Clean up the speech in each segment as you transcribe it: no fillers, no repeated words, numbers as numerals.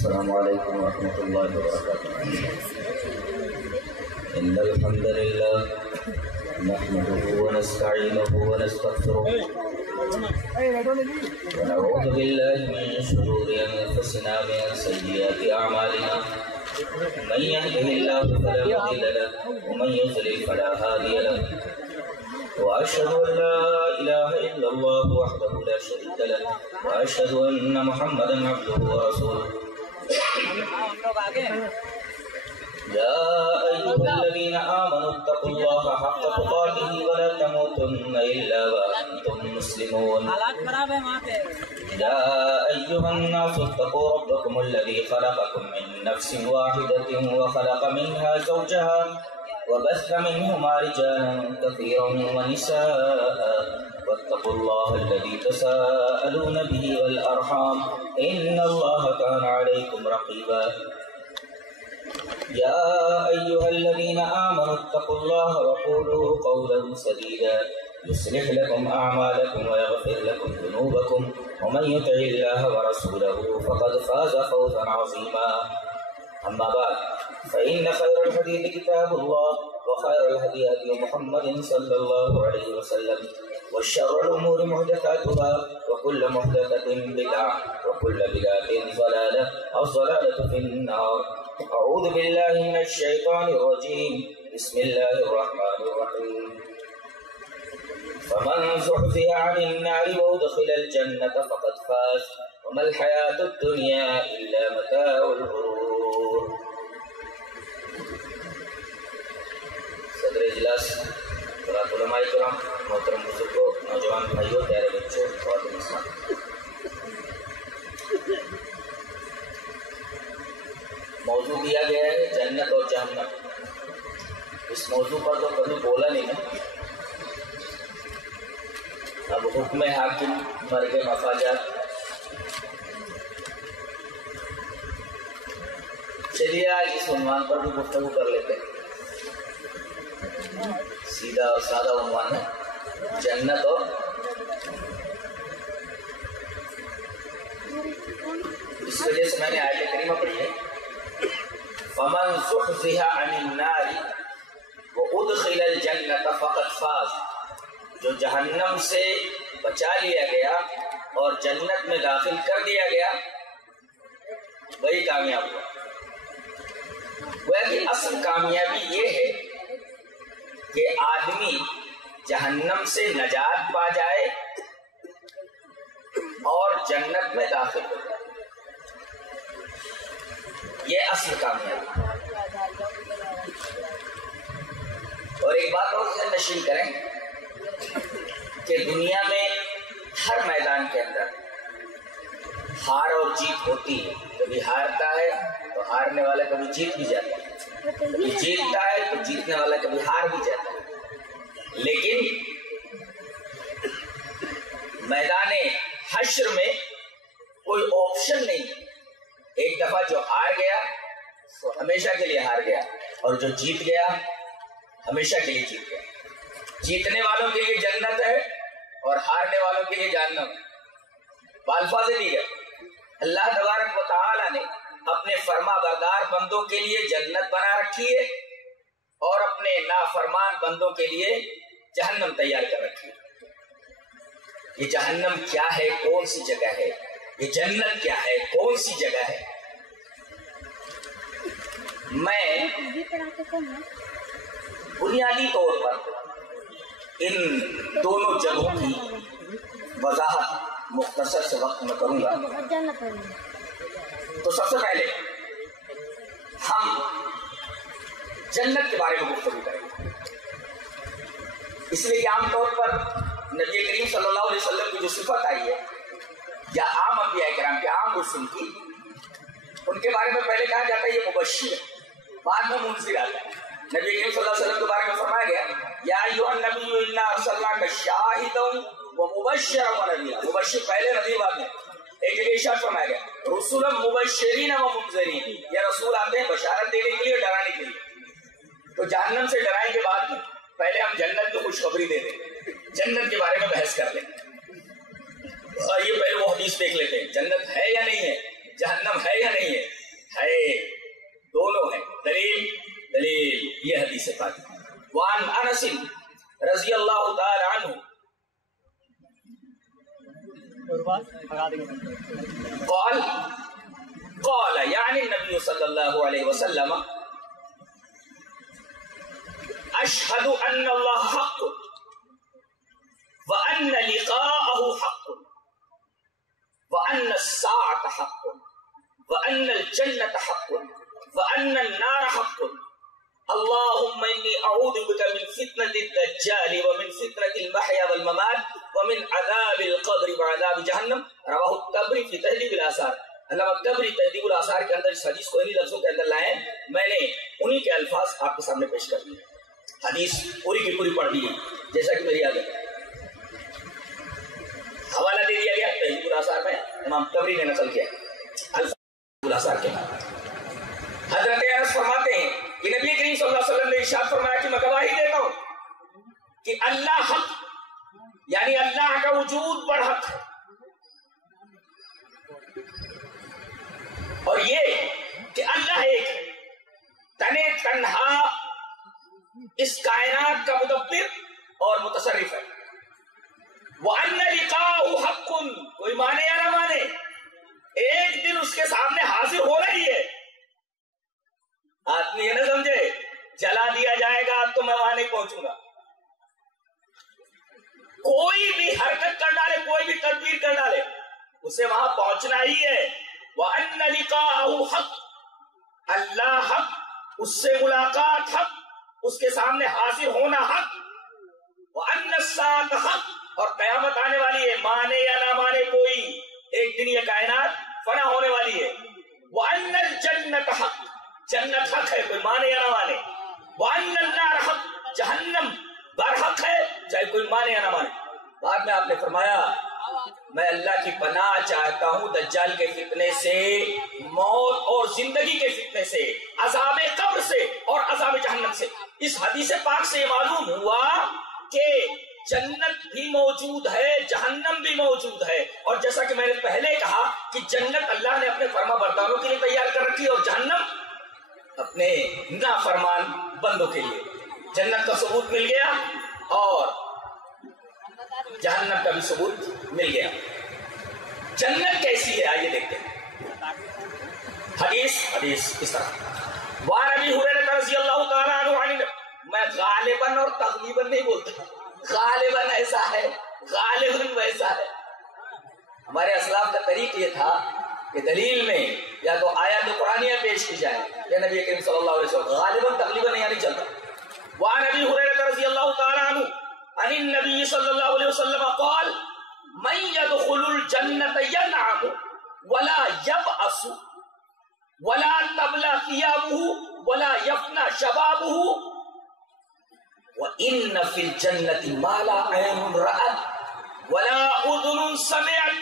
السلام علیکم ورحمۃ اللہ وبرکاتہ. ان الحمد للہ نحمده ونستعینه ونستغفره ونعوذ باللہ من شرور انفسنا ومن سیئات اعمالنا من يهده الله فلا مضل له ومن يضلل فلا هادي له واشهد ان لا اله الا الله وحده لا شريك له واشهد ان محمدا عبده ورسوله. يا أيها الذين آمنوا اتقوا الله حق تقاته ولا تموتن إلا وأنتم مسلمون. يا أيها الناس اتقوا ربكم الذي خلقكم من نفس واحدة وخلق منها زوجها وبث منهما رجالا كثيرا ونساء واتقوا الله الذي تساءلون به والأرحام إن الله كان عليكم رقيبا. يا أيها الذين آمنوا اتقوا الله وقولوا قولا سديدا يصلح لكم أعمالكم ويغفر لكم ذنوبكم ومن يطع الله ورسوله فقد فاز فوزا عظيما. أما بعد فإن خير الحديث كتاب الله وخير الهدي هدي محمد صلى الله عليه وسلم وشر الأمور محدثاتها وكل محدثة بدعة وكل بدعة ضلالة الضلالة في النار. أعوذ بالله من الشيطان الرجيم بسم الله الرحمن الرحيم. فمن زحزح عن النار وأدخل الجنة فقد فاز وما الحياة الدنيا إلا متاع الغرور. صدر اجلاس حضرات علماء کرام، محترم بزرگوں، نوجوان بھائیوں، پیارے بچوں، خواتین اسلام، موضوع دیا گیا ہے جنت اور جہنم. اس موضوع پر تو کبھی بولا نہیں نا. اب حکم حاکم، مرگ مفاجات. چلیے آج اس عنوان پر بھی گفتگو کر لیتے ہیں. سیدھا اور سادہ عنوان ہے جنت اور اس وجہ سے میں نے آیت کریمہ پڑھی ہے فمن زحزح عن النار وادخل الجنة فقد فاز. جو جہنم سے بچا لیا گیا اور جنت میں داخل کر دیا گیا وہی کامیاب ہوا. ویسے اصل کامیابی یہ ہے کہ آدمی جہنم سے نجات پا جائے اور جنت میں داخل ہو جائے. یہ اصل کامیابی. اور ایک بات اور ذہن نشین کریں کہ دنیا میں ہر میدان کے اندر ہار اور جیت ہوتی ہے. کبھی ہارتا ہے تو ہارنے والا کبھی جیت بھی جاتا ہے، کبھی جیتتا ہے تو جیتنے والا کبھی ہار بھی جاتا ہے. لیکن میدان حشر میں کوئی آپشن نہیں. ایک دفعہ جو ہار گیا تو ہمیشہ کے لیے ہار گیا، اور جو جیت گیا ہمیشہ کے لیے جیت گیا. جیتنے والوں کے لیے جنت ہے اور ہارنے والوں کے لیے جہنم. بالفاظ دیگر اللہ تبارک و تعالی نے اپنے فرما بردار بندوں کے لیے جنت بنا رکھی ہے اور اپنے نافرمان بندوں کے لیے جہنم تیار کر رکھی ہے. یہ جہنم کیا ہے، کون سی جگہ ہے؟ یہ جنت کیا ہے، کون سی جگہ ہے؟ میں بنیادی طور پر ان دونوں جگہوں کی وضاحت مختصر سے وقت میں کروں گا. تو سب سے پہلے ہم جنت کے بارے میں گفتگو کریں گے، اس لیے کہ عام طور پر نبی کریم صلی اللہ علیہ وسلم کی جو صفت آئی ہے یا عام انبیاء کرام کے عام رسول کی، ان کے بارے میں پہلے کہا جاتا ہے یہ مبشر ہے، بعد میں منذر آتا ہے. نبی کریم صلی اللہ علیہ وسلم کے بارے میں فرمایا گیا یا ایھا النبی انا ارسلناک شاہدا ومبشرا ونذیرا. مبشر پہلے، نذیر بعد میں. ایک جگہ ارشاد فرمایا گیا رسولا مبشرین ومنذرین، یہ رسول آتے ہیں بشارت دینے کے لیے اور ڈرانے کے لیے. تو جہنم سے ڈرائیں گے بعد میں، پہلے ہم جنت کو خوشخبری دے دیں، جنت کے بارے میں بحث کر لیں. یہ پہلے وہ حدیث دیکھ لیتے ہیں جنت ہے یا نہیں ہے، جہنم ہے یا نہیں ہے. پر وعن انس رضی اللہ تعالی عنہ قال یعنی النبی صلی اللہ علیہ وسلم اشہد ان اللہ حق وان لقاءه حق وان الساعة حق وان الجنة حق وان النار حق اللهم انی اعوذ بک من فتنة الدجال ومن فتنة المحیا والممات ومن عذاب القبر وعذاب جہنم رواہ الطبری فی تہذیب الآثار۔ علامہ طبری تہذیب الآثار کے اندر اس حدیث کو انہی لفظوں کے اندر لائے، میں نے انہی کے الفاظ آپ کے سامنے پیش کر دیے۔ حدیث پوری کی پوری پڑھ دی ہے جیسا کہ میری عادت ہے، حوالہ دے دیا گیا تہذیب الآثار میں، امام طبری نے نقل کیا الفاظ الآثار کے نام۔ حضرت انس فرماتے ہیں کہ نبی کریم صلی اللہ علیہ وسلم نے ارشاد فرمایا کہ میں گواہی دیتا ہوں کہ اللہ حق، یعنی اللہ کا وجود برحق ہے، اور یہ کہ اللہ ایک تنے تنہا اس کائنات کا مدبر اور متصرف ہے۔ وَأَنَّ لِقَاءَهُ حَقٌّ، کوئی مانے یا نہ مانے ایک دن اس کے سامنے حاضر ہو رہی ہے۔ آدمی یہ نہ سمجھے جلا دیا جائے گا تو میں وہاں نہیں پہنچوں گا، کوئی بھی حرکت کر ڈالے، کوئی بھی تدبیر کر ڈالے، اسے وہاں پہنچنا ہی ہے۔ وَأَنَّ لِقَاءَهُ حَقٌّ، اللہ حق، اس سے ملاقات حق، اس کے سامنے حاضر ہونا حق۔ وَأَنَّ السَّاعَةَ حَقٌّ، اور قیامت آنے والی ہے، مانے یا نہ مانے کوئی، ایک دن یہ کائنات فنا ہونے والی ہے۔ وَأَنَّ الْجَنَّةَ حَقٌّ، جنت حق ہے، کوئی مانے یا نہ مانے۔ وَأَنَّ النَّارَ حَقٌّ، جہنم برحق ہے، چاہے کوئی مانے یا نہ مانے۔ بعد میں آپ نے فرمایا میں اللہ کی پناہ چاہتا ہوں دجال کے فتنے سے، موت اور زندگی کے فتنے سے، عذاب قبر سے اور عذاب جہنم سے۔ اس حدیث پاک سے یہ معلوم ہوا کہ جنت بھی موجود ہے، جہنم بھی موجود ہے، اور جیسا کہ میں نے پہلے کہا کہ جنت اللہ نے اپنے فرما برداروں کے لیے تیار کر رکھی ہے، اور جہنم اپنے نافرمان بندوں کے لیے۔ جنت کا ثبوت مل گیا اور جہنم کا بھی ثبوت مل گیا۔ جنت کیسی ہے آئیے دیکھتے ہیں۔ حدیث اس طرح وعن ابی ہریرہ رضی اللہ تعالیٰ عنہ، میں غالباً اور تغلیباً نہیں بولتا، غالباً ایسا ہے، غالباً ویسا ہے۔ ہمارے اسلاف کا طریق یہ تھا کہ دلیل میں یا تو آیات قرآنیہ پیش کی جائے یا نبی کریم صلی اللہ علیہ وسلم، غالباً تقریباً یہاں نہیں چلتا۔ وعن ابی ہریرہ رضی اللہ تعالیٰ عنہ عن النبی صلی اللہ علیہ وسلم قال من يدخل الجنة ينعم ولا يبأس ولا تبلى ثيابه ولا يفنى شبابه وإن في الجنة ما لا عين رأت ولا أذن سمعت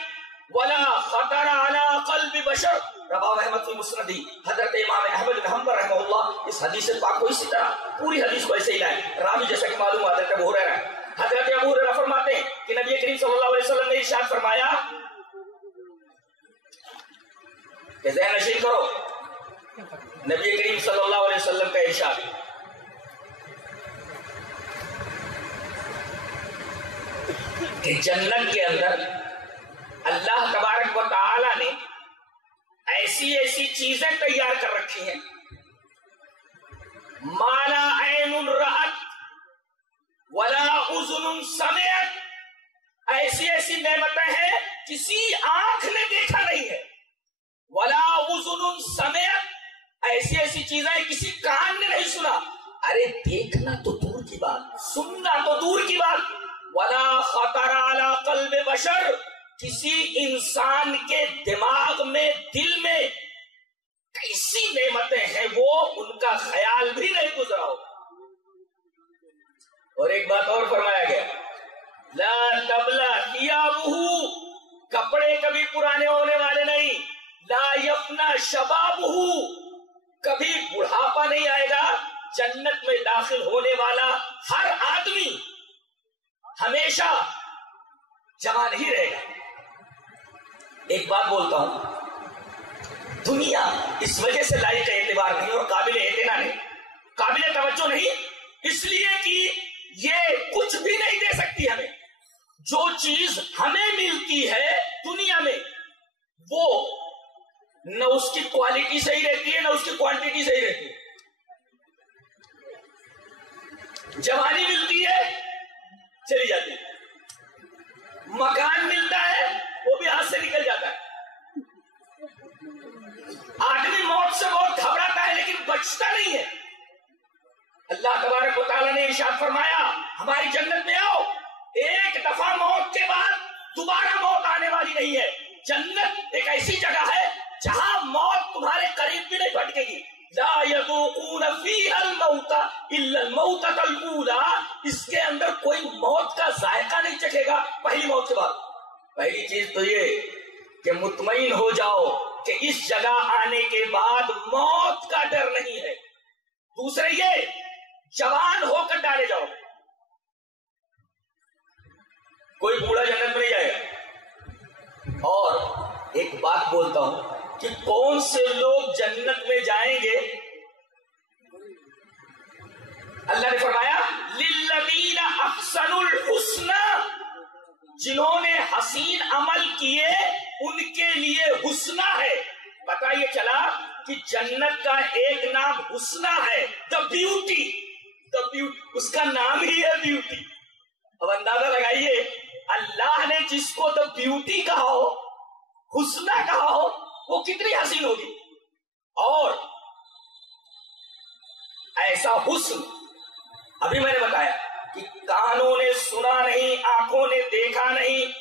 ولا خطر على قلب بشر، رواه احمد فی مسندہ۔ حضرت امام احمد بن حنبل رحمہ اللہ اس حدیث پاک کو اسی طرح پوری حدیث کو ایسے ہی لائے، راوی جیسا کہ معلوم ہے حضرت ابو ہریرہ ہے۔ حضرت ابو ہریرہ فرماتے ہیں کہ نبی کریم صلی اللہ علیہ وسلم نے ارشاد فرمایا کہ ذہن نشین کرو، نبی کریم صلی اللہ علیہ وسلم کا ارشاد کہ جنت کے اندر اللہ تبارک و تعالی نے ایسی ایسی چیزیں تیار کر رکھی ہیں، مالا عین رأت ولا اذن سمعت، ایسی ایسی نعمتیں ہیں کسی آنکھ نے دیکھا نہیں ہے، ولا اذن سمعت، ایسی ایسی چیزیں کسی کان نے نہیں سنا، ارے دیکھنا تو دور کی بات، سننا تو دور کی بات، ولا خطر علی قلب بشر، کسی انسان کے دماغ میں دل میں کیسی نعمتیں ہیں وہ ان کا خیال بھی نہیں گزرا ہوگا۔ اور ایک بات اور فرمایا گیا، لا تبلا ثیابہ، کپڑے کبھی پرانے ہونے والے نہیں، لا یفنا شبابہ، کبھی بڑھاپا نہیں آئے گا، جنت میں داخل ہونے والا ہر آدمی ہمیشہ جوان ہی رہے گا۔ ایک بات بولتا ہوں، دنیا اس وجہ سے لائق اعتبار نہیں اور قابل اعتنا نہیں، قابل توجہ نہیں اس لیے کہ یہ کچھ بھی نہیں دے سکتی ہمیں. جو چیز ہمیں ملتی ہے دنیا میں وہ نہ اس کی کوالٹی صحیح رہتی ہے نہ اس کی کوانٹٹی صحیح رہتی ہے. جوانی ملتی ہے چلی جاتی ہے, مکان ملتا ہے وہ بھی ہاتھ سے نکل جاتا ہے, آدمی موت سے بہت گھبراتا ہے لیکن بچتا نہیں ہے. اللہ تبارک و تعالیٰ نے ارشاد فرمایا ہماری جنت میں آؤ, ایک دفعہ موت کے بعد دوبارہ موت آنے والی نہیں ہے. جنت ایک ایسی جگہ ہے جہاں موت تمہارے قریب بھی نہیں پھٹکے گی. لا یذوقون فیہا الموت الا الموتۃ الاولی, اس کے اندر کوئی موت کا ذائقہ نہیں چکھے گا پہلی موت کے بعد. پہلی چیز تو یہ کہ مطمئن ہو جاؤ کہ اس جگہ آنے کے بعد موت کا ڈر نہیں ہے. دوسرے یہ جوان ہو کر ڈالے جاؤ, کوئی بوڑھا جنت میں نہیں جائے گا. اور ایک بات بولتا ہوں کہ کون سے لوگ جنت میں جائیں گے؟ اللہ نے فرمایا للذین احسنوا الحسنى, جنہوں نے حسین عمل کیے ان کے لیے حسنہ ہے. پتہ یہ چلا کہ جنت کا ایک نام حسنہ ہے, دا بیوٹی. دا بیوٹی اس کا نام ہی ہے بیوٹی. اب اندازہ لگائیے اللہ نے جس کو دا بیوٹی کہا ہو, حسنہ کہا ہو, وہ کتنی حسین ہوگی. اور ایسا حسن ابھی میں نے بتایا کہ کانوں نے سنا نہیں, آنکھوں نے دیکھا نہیں,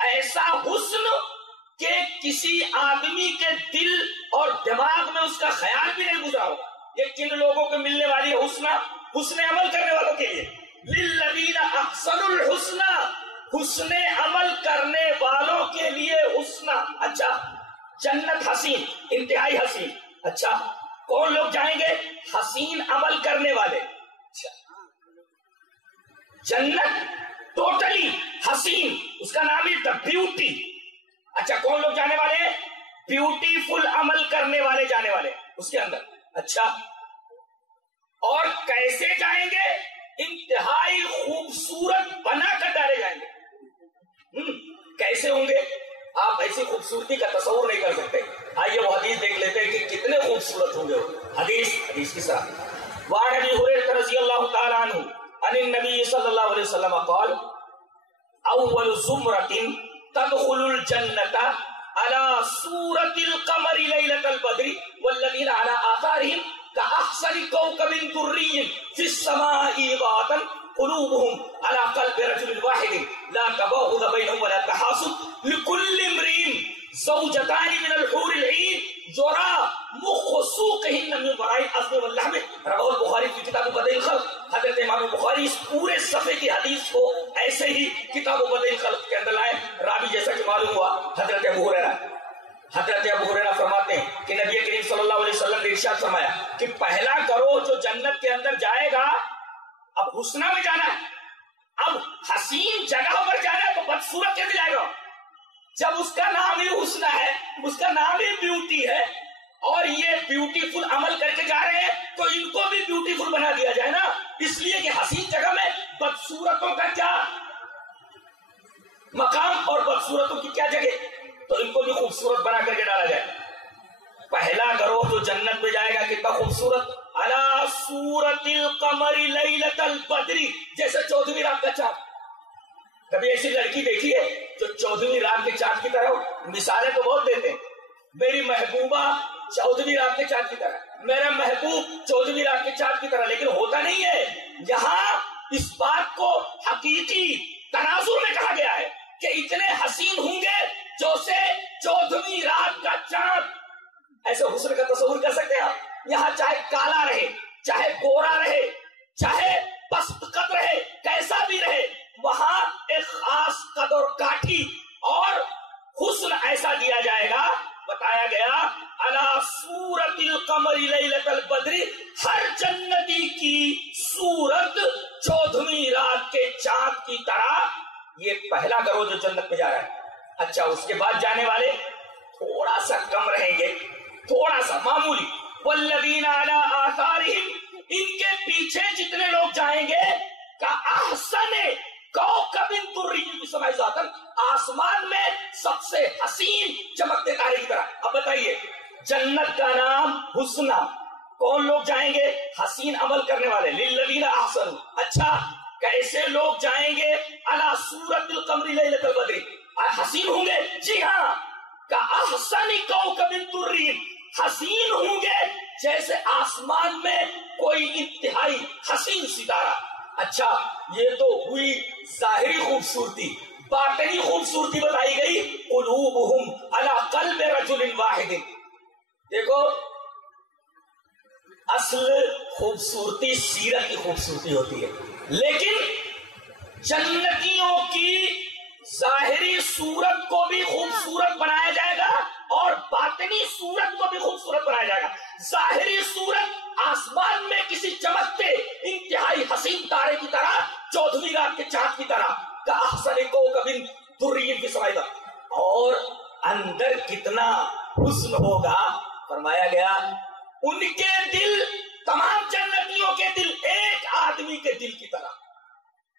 ایسا حسن کہ کسی آدمی کے دل اور دماغ میں اس کا خیال بھی نہیں گزرا ہوگا. یہ کن لوگوں کو ملنے والی حسن عمل کرنے والوں کے لیے. للذین احسنوا الحسنى, حسن عمل کرنے والوں کے لیے حسن. اچھا جنت حسین, انتہائی حسین. اچھا کون لوگ جائیں گے؟ حسین عمل کرنے والے. جنت ٹوٹلی حسین, اس کا نام ہی دا بیوٹی. اچھا کون لوگ جانے والے ہیں؟ بیوٹیفل عمل کرنے والے جانے والے اس کے اندر. اچھا اور کیسے جائیں گے؟ انتہائی خوبصورت بنا کر ڈالے جائیں گے. کیسے ہوں گے؟ آپ ایسی خوبصورتی کا تصور نہیں کر سکتے. آئیے وہ حدیث دیکھ لیتے ہیں کہ کتنے خوبصورت ہوں گے وہ. حدیث کی طرح وعن ابی ہریرہ رضی اللہ تعالی عنہ عن النبی صلی اللہ علیہ وسلم قال اول زمرۃ تدخل الجنۃ على صورة القمر ليلة البدر والذين على آثارهم كأحسن كوكب دري في السماء إضاءة قلوبهم على قلب رجل واحد لا تباغض بينهم ولا تحاسد لكل امرئ زوجتان من الحور العين يرى مخ سوقهن من وراء الأذن واللحم. رواه البخاری في کتاب بدء الخلق. حضرت امام بخاری اس پورے صفحے کی حدیث کو ایسے ہی کتاب بدء الخلق کے اندر لائے. راوی جیسا کہ معلوم ہوا حضرت ابو ہریرہ. حضرت ابو ہریرہ فرماتے ہیں کہ نبی کریم صلی اللہ علیہ وسلم نے ارشاد فرمایا کہ پہلا گروہ جو جنت کے اندر جائے گا, اب حسنہ میں جانا ہے, اب حسین جگہ پر جانا ہے, تو بدصورت کیسے جائے گا جب اس کا نام ہی حسنہ ہے, اس کا نام ہی بیوٹی ہے, اور یہ بیوٹیفل عمل کر کے جا رہے ہیں تو ان کو بھی بیوٹیفل بنا دیا جائے نا. اس لیے کہ حسین جگہ میں بدصورتوں کا کیا مقام اور بدصورتوں کی کیا جگہ, تو ان کو بھی خوبصورت بنا کر کے ڈالا جائے. پہلا گروہ جو جنت میں جائے گا کتنا خوبصورت, علی صورت القمر لیلۃ البدر, جیسے 14ویں رات کا چاند. کبھی ایسی لڑکی دیکھی ہے جو 14ویں رات کے چاند کی طرح ہو؟ مثالیں تو بہت دیتے ہیں, میری محبوبہ 14ویں رات کے چاند کی طرح, میرا محبوب 14ویں رات کے چاند کی طرح, لیکن ہوتا نہیں ہے. یہاں اس بات کو حقیقی تناظر میں کہا گیا ہے کہ اتنے حسین ہوں گے جیسے 14ویں رات کا چاند. ایسے حسن کا تصور کر سکتے ہیں آپ؟ یہاں چاہے کالا رہے, چاہے گورا رہے, چاہے پست قد رہے, کیسا بھی رہے, وہاں ایک خاص قد اور کاٹھی اور حسن ایسا دیا جائے گا. بتایا گیا علی صورت القمر لیلۃ البدر, ہر جنتی کی صورت 14ویں رات کے چاند کی طرح. یہ پہلا گروہ جو جنت میں جا رہا ہے. اچھا اس کے بعد جانے والے تھوڑا سا کم رہیں گے, تھوڑا سا معمولی. والذین علی آثارہم, ان کے پیچھے جتنے لوگ جائیں جنت کا نام حسنا. کون لوگ جائیں گے؟ حسین عمل کرنے والے. للذین احسنوا. اچھا کیسے لوگ جائیں گے؟ علی صورت القمر لیلۃ البدر. حسین ہوں گے؟ جی ہاں. کاحسن کوکب الدری. حسین ہوں گے جیسے آسمان میں کوئی انتہائی حسین ستارہ. اچھا یہ تو ہوئی ظاہری خوبصورتی. باطنی خوبصورتی بتائی گئی. قلوبہم علی قلب رجل واحد. دیکھو اصل خوبصورتی سیرت کی خوبصورتی ہوتی ہے، لیکن جنتیوں کی ظاہری صورت کو بھی خوبصورت بنایا جائے گا اور باطنی صورت کو بھی خوبصورت بنایا جائے گا. ظاہری صورت آسمان میں کسی چمکتے انتہائی حسین تارے کی طرح، 14ویں رات کے چاند کی طرح. کاحسن کوکب الدری فی السماء. اور اندر کتنا حسن ہوگا. فرمایا گیا ان کے دل، تمام جنتیوں کے دل ایک آدمی کے دل کی طرح.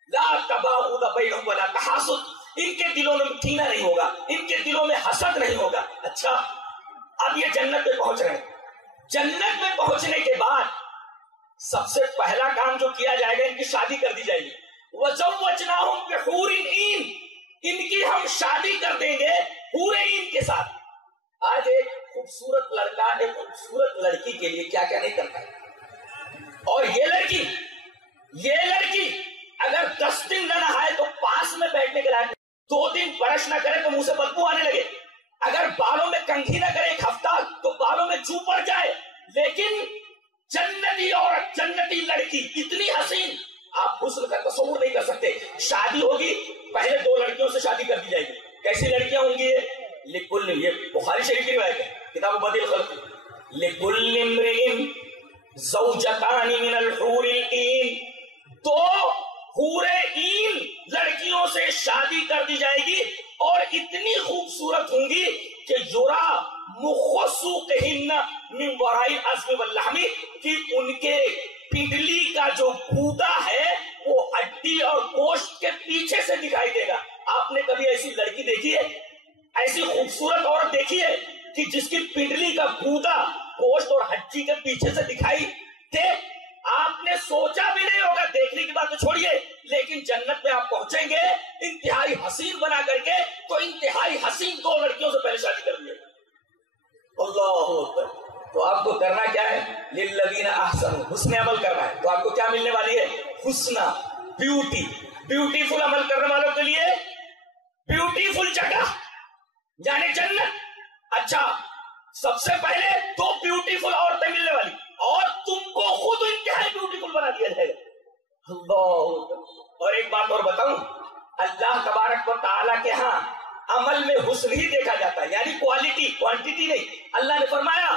لا تباغض بینہم ولا تحاسد. ان کے دلوں میں کینہ نہیں ہوگا، ان کے دلوں میں حسد نہیں ہوگا. اچھا اب یہ جنت میں پہنچ رہے ہیں. جنت میں پہنچنے کے بعد سب سے پہلا کام جو کیا جائے گا، ان کی شادی کر دی جائے گی. وَزَوَّجْنَاهُمْ بِحُورٍ عِينٍ. ان کی ہم شادی کر دیں گے حور عین کے ساتھ. آج ایک خوبصورت لڑکا ایک خوبصورت لڑکی کے لیے کیا کیا نہیں کرتا ہے. اور یہ لڑکی اگر 10 دن نہ نہائے تو پاس میں بیٹھنے کے لائق. 2 دن برش نہ کرے تو منہ سے بدبو آنے لگے. اگر بالوں میں کنگھی نہ کرے 1 ہفتہ تو بالوں میں جو پڑ جائے. لیکن جنتی عورت، جنتی لڑکی اتنی حسین، آپ حسن کا تصور نہیں کر سکتے. شادی ہوگی پہلے 2 لڑکیوں سے شادی کر دی جائے گی. کیسی لڑکیاں ہوں گی؟ لکل، یہ بخاری شریف کی روایت ہے، کتاب بدیع الخلق. لکل امرئ زوجتان من الحور العین. 2 حور عین لڑکیوں سے شادی کر دی جائے گی اور اتنی خوبصورت ہوں گی کہ یرا مخ سوقہن من وراء العظم واللحم. کہ ان کے پنڈلی کا جو گودا ہے وہ ہڈی اور گوشت کے پیچھے سے دکھائی دے گا. آپ نے کبھی ایسی لڑکی دیکھی ہے، ایسی خوبصورت عورت دیکھی ہے کہ جس کی پنڈلی کا گودا گوشت اور ہڈی کے پیچھے سے دکھائی دے؟ آپ نے سوچا بھی نہیں ہوگا. دیکھنے کی بات تو چھوڑیے، لیکن جنت میں آپ پہنچیں گے انتہائی حسین بنا کر کے، تو انتہائی حسین 2 لڑکیوں سے پہلے شادی کر دیے. اللہ اکبر. تو آپ کو کرنا کیا ہے؟ للذین احسنوا، حسن عمل کرنا ہے. تو آپ کو کیا ملنے والی ہے؟ حسنہ، بیوٹی. بیوٹیفل عمل کرنے والوں کے لیے بیوٹیفل جگہ یعنی جنت. اچھا سب سے پہلے 2 بیوٹیفل عورتیں ملنے والی، اور تم کو خود انتہائی بیوٹیفل بنا دیا جائے گا. اللہ. اور ایک بات اور بتاؤں، اللہ تبارک و تعالیٰ کے ہاں عمل میں حسن ہی دیکھا جاتا ہے، یعنی کوالٹی، کوانٹیٹی نہیں. اللہ نے فرمایا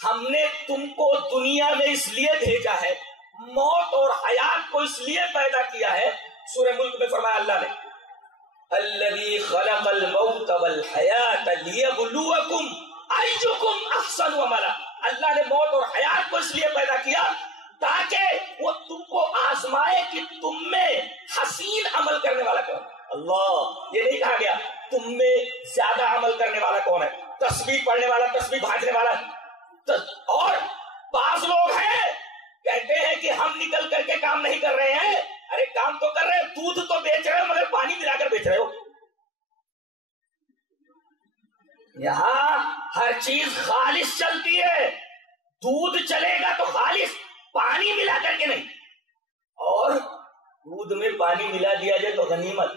ہم نے تم کو دنیا میں اس لیے بھیجا ہے، موت اور حیات کو اس لیے پیدا کیا ہے. سورہ ملک میں فرمایا اللہ نے الذی خلق الموت والحیات لیبلوکم ایکم احسن عملا. اللہ نے موت اور حیات کو اس لیے پیدا کیا تاکہ وہ تم کو آزمائے کہ تم میں حسین عمل کرنے والا کون ہے. اللہ، یہ نہیں کہا گیا تم میں زیادہ عمل کرنے والا کون ہے، تسبیح پڑھنے والا، تسبیح بھاجنے والا. اور بعض لوگ ہیں کہتے ہیں کہ ہم نکل کر کے کام نہیں کر رہے ہیں. ارے کام تو کر رہے، دودھ تو بیچ رہے ہو مگر پانی ملا کر بیچ رہے ہو. یہاں ہر چیز خالص چلتی ہے. دودھ چلے گا تو خالص، پانی ملا کر کے نہیں. اور دودھ میں پانی ملا دیا جائے تو غنیمت.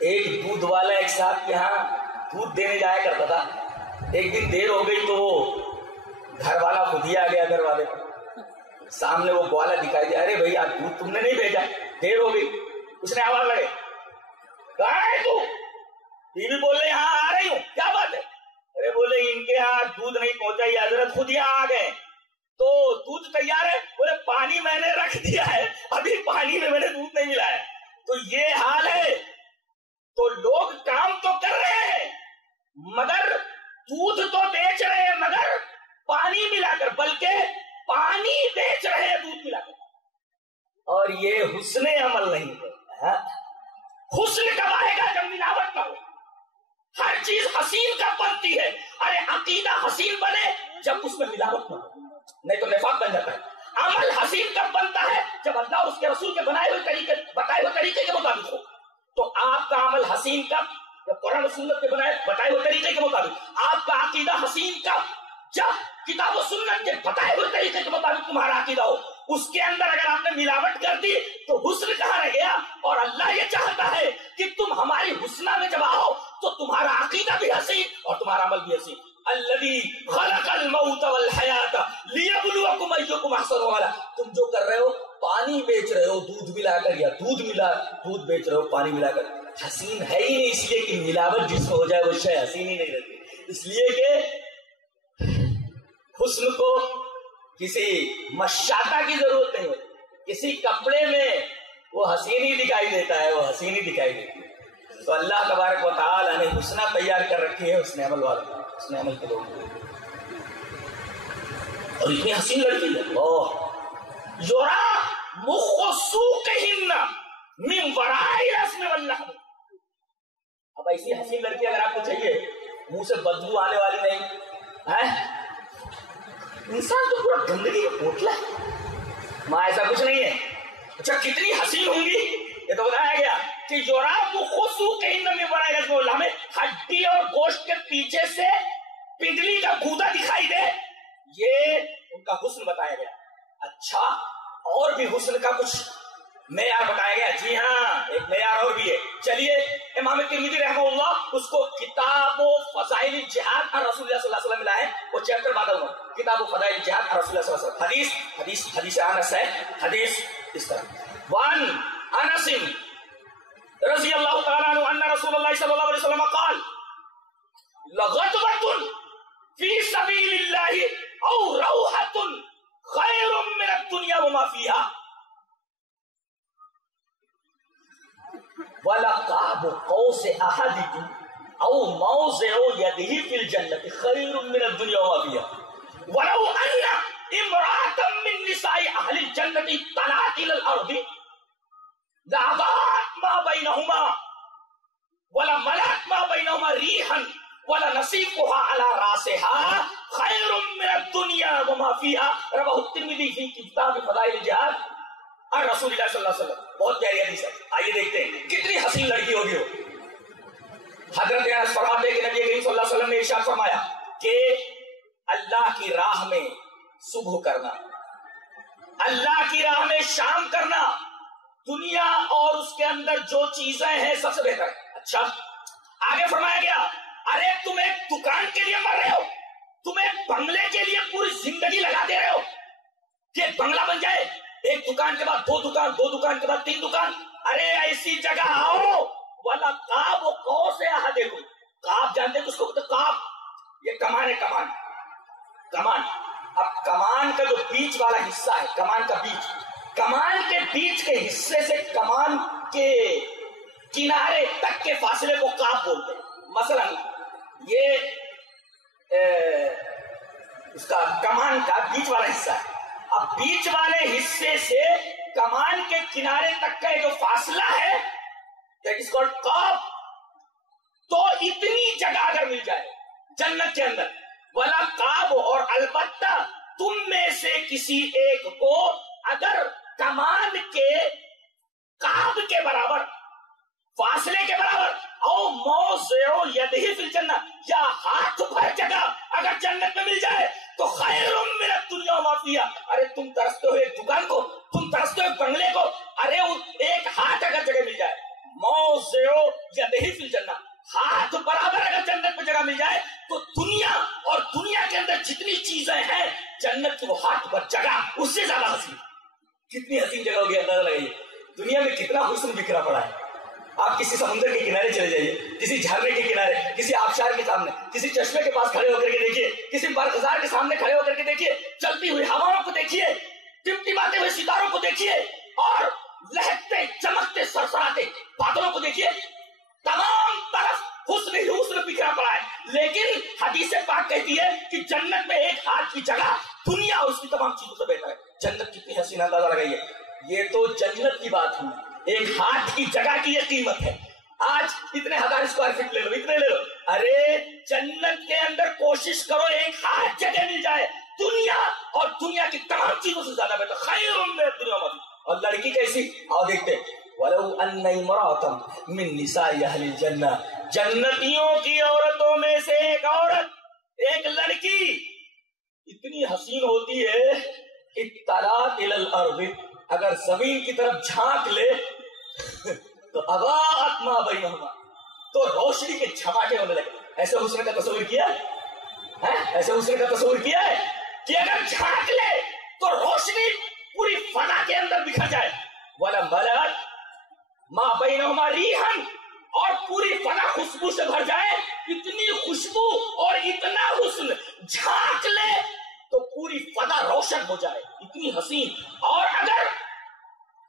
ایک دودھ والا ایک صاحب کے یہاں دودھ دینے جایا کرتا تھا. ایک دن دیر ہو گئی تو وہ گھر والا خود ہی آ گیا. گھر والے سامنے وہ گوالا دکھائی دیا. ارے بھائی آج دودھ تم نے نہیں بھیجا، دیر ہو گئی. اس نے آواز لگے، کہاں ہے تو؟ بیوی بول رہے ہاں آ رہی ہوں. کیا بات ہے؟ ارے بولے ان کے یہاں دودھ نہیں پہنچا، یہ حضرت خود یہاں آ گئے. تو دودھ تیار ہے؟ بولے پانی میں نے رکھ دیا ہے، ابھی پانی میں نے دودھ نہیں ملایا. تو یہ حال ہے. تو لوگ کام تو کر رہے ہیں مگر دودھ تو بیچ رہے ہیں مگر پانی ملا کر، بلکہ پانی بیچ رہے ہیں دودھ ملا کر. اور یہ حسن عمل نہیں ہے. حسن کب آئے گا؟ جب ملاوٹ کا ہو. ہر چیز حسین کب بنتی ہے؟ ارے عقیدہ حسین بنے جب اس میں ملاوٹ نہ ہو، نہیں تو نفاق بن جاتا ہے۔ عمل حسین کب بنتا ہے؟ جب اللہ اور اس کے رسول کے بتائے ہوئے طریقے کے مطابق ہو۔ تو آپ کا عمل حسین کب؟ جب قرآن و سنت کے بتائے ہوئے طریقے کے مطابق۔ آپ کا عقیدہ حسین کب؟ جب کتاب و سنت کے بتائے ہوئے طریقے کے مطابق تمہارا عقیدہ ہو۔ اس کے اندر اگر آپ نے ملاوٹ کر دی تو حسن کہاں رہ گیا؟ اور اللہ یہ چاہتا ہے کہ تم ہماری حسنہ میں جب آؤ تو تمہارا عقیدہ بھی حسین اور تمہارا عمل بھی حسین۔ الذی خلق الموت والحیات لیبلوکم ایکم احسن عملا۔ تم جو کر رہے ہو، پانی بیچ رہے ہو دودھ ملا کر، یا دودھ بیچ رہے ہو پانی ملا کر، حسین ہے ہی نہیں، اس لیے کہ ملاوٹ جس میں ہو جائے وہ شے حسین ہی نہیں رہتی۔ اس لیے کہ حسن کو کسی مشاطہ کی ضرورت نہیں ہوتی، کسی کپڑے میں وہ حسین ہی دکھائی دیتا ہے، وہ حسین ہی دکھائی دیتی ہے۔ تو اللہ تبارک و تعالی نے حسنہ تیار کر رکھی ہے حسن عمل والوں، حسن عمل کے لوگوں، اور اتنی حسین لڑکی ہے یورا مخ سوقہن من وراء الاسم واللحم۔ اب ایسی حسین لڑکی اگر آپ کو چاہیے، منہ سے بدبو آنے والی نہیں ہے، انسان تو پورا گندگی کا پوتلا ہے، ماں ایسا کچھ نہیں ہے۔ اچھا کتنی حسین ہوں گی؟ یہ تو بتایا گیا کہ ہمیں ہڈی اور گوشت کے پیچھے سے پنڈلی کا گودا دکھائی دے، یہ ان کا حسن بتایا گیا۔ اچھا اور بھی حسن کا کچھ معیار بتایا گیا؟ جی ہاں، ایک معیار اور بھی ہے، چلیے۔ امام ترمذی رحمہ اللہ اس کو کتاب و فضائل الجہاد عن رسول اللہ صلی اللہ علیہ وسلم ملا ہے، وہ چیپٹر بعد ہوا کتاب و فضائل الجہاد عن رسول اللہ صلی اللہ علیہ وسلم۔ حدیث انس ہے، حدیث اس طرح وان انس رضی اللہ تعالی عنہ ان رسول اللہ صلی اللہ علیہ وسلم قال لغدوۃ فی سبیل اللہ او روحۃ خیر من الدنیا وما فیہا وَلَقَابُ قَوْسِ أَحَدِكُمْ أَوْ مَوْضِعُ يَدِهِ فِي الْجَنَّةِ خَيْرٌ مِّنَ الدُّنْيَا وَمَا فِيهَا وَلَوْ أَنَّ امْرَأَةً مِّن نِّسَاءِ أَهْلِ الْجَنَّةِ طَلَعَتْ إِلَى الْأَرْضِ لَأَضَاءَتْ مَا بَيْنَهُمَا وَلَمَلَأَتْ مَا بَيْنَهُمَا رِيحًا وَلَنَصِيفُهَا عَلَى رَأْسِهَا خَيْرٌ مِّنَ الدُّنْيَا وَمَا فِيهَا رواه الترمذي في كتاب فضائل الجهاد اور رسول اللہ صلی اللہ علیہ وسلم۔ بہت پیاری حدیث ہے، آئیے دیکھتے ہیں کتنی حسین لڑکی ہوگی وہ۔ حضرت انس فرماتے ہیں کہ نبی کریم صلی اللہ علیہ وسلم نے ارشاد فرمایا کہ اللہ کی راہ میں صبح کرنا، اللہ کی راہ میں شام کرنا، دنیا اور اس کے اندر جو چیزیں ہیں سب سے بہتر ہے۔ اچھا آگے فرمایا گیا، ارے تم ایک دکان کے لیے مر رہے ہو، تم ایک بنگلے کے لیے پوری زندگی لگا دے رہے ہو کہ بنگلہ بن جائے، ایک دکان کے بعد دو دکان، دو دکان کے بعد تین دکان۔ ارے ایسی جگہ آؤ، والا قاب و قوس احدکم، قاب جانتے ہیں کس کو؟ قاب یہ کمان ہے، کمان۔ اب کمان کا جو بیچ والا حصہ ہے، کمان کا بیچ، کمان کے بیچ کے حصے سے کمان کے کنارے تک کے فاصلے کو قاب بولتے ہیں۔ مثلا یہ اس کا کمان کا بیچ والا حصہ ہے، اب بیچ والے حصے سے کمان کے کنارے تک کا جو فاصلہ ہے اس کو قاب۔ تو اتنی جگہ اگر مل جائے جنت کے اندر، ولا قاب، اور البتہ تم میں سے کسی ایک کو اگر کمان کے قاب کے برابر، فاصلے کے برابر، او موضع یدہ فی الجنہ، یا ہاتھ بھر جگہ اگر جنت میں مل جائے تو خیر من الدنیا وما فیہا۔ ارے تم ترستے ہو ایک دکان کو، تم ترستے ہو ایک بنگلے کو، ارے ایک ہاتھ اگر جگہ مل جائے، موضع یدہ فی الجنہ، ہاتھ برابر اگر جنت میں جگہ مل جائے تو دنیا اور دنیا کے اندر جتنی چیزیں ہیں جنت کی وہ ہاتھ پر جگہ اس سے زیادہ حسین۔ کتنی حسین جگہ ہوگی، اندازہ لگائیے دنیا میں کتنا حسن بکھرا پڑا ہے۔ آپ کسی سمندر کے کنارے چلے جائیے، کسی جھرنے کے کنارے، کسی آبشار کے سامنے، کسی چشمے کے پاس کھڑے ہو کر کے دیکھیے، کسی برخزار کے سامنے کھڑے ہو کر کے دیکھیے، چلتی ہوئی ہواؤں کو دیکھیے، ٹمٹماتے ہوئے ستاروں کو دیکھیے، اور لہکتے چمکتے سرسراتے بادلوں کو دیکھیے، تمام طرف حسن ہی حسن بکھرا پڑا ہے۔ لیکن حدیث پاک کہتی ہے کہ جنت میں ایک ہاتھ کی جگہ دنیا اور اس کی تمام چیزوں سے بہتر ہے۔ جنت کتنی حسین، اندازہ لگائیے۔ یہ تو جنت کی بات ہوئی، ایک ہاتھ کی جگہ کی یہ قیمت ہے۔ آج اتنے 1000 اسکوائر فٹ لے لو، اتنے لے لو. ارے جنت کے اندر کوشش کرو ایک ہاتھ جگہ مل جائے، دنیا اور دنیا کی تمام چیزوں سے زیادہ بہتر، خیر من الدنیا میں. اور لڑکی کیسی؟ آؤ دیکھتے. وَلَوْ أَنَّ امْرَأَةً مِّن نِّسَاءِ أَهْلِ الْجَنَّةِ، جنتیوں کی عورتوں میں سے ایک عورت، ایک لڑکی اتنی حسین ہوتی ہے، اطلعت إِلَى الْأَرْضِ، اگر زمین کی طرف جھانک لے تو اضاءت ما بینہما، تو روشنی کے جھماکے ہونے لگے. ایسے حسن کا تصور کیا ہے؟ ایسے حسن کا تصور کیا ہے کہ اگر جھانک لے تو روشنی پوری فضا کے اندر بکھر جائے. وَلَا مَلَأَتْ مَا بَيْنَهُمَا رِيحًا، اور پوری فضا خوشبو سے بھر جائے. اتنی خوشبو اور اتنا حسن، جھانک لے تو پوری فضا روشن ہو جائے، اتنی حسین. اور اگر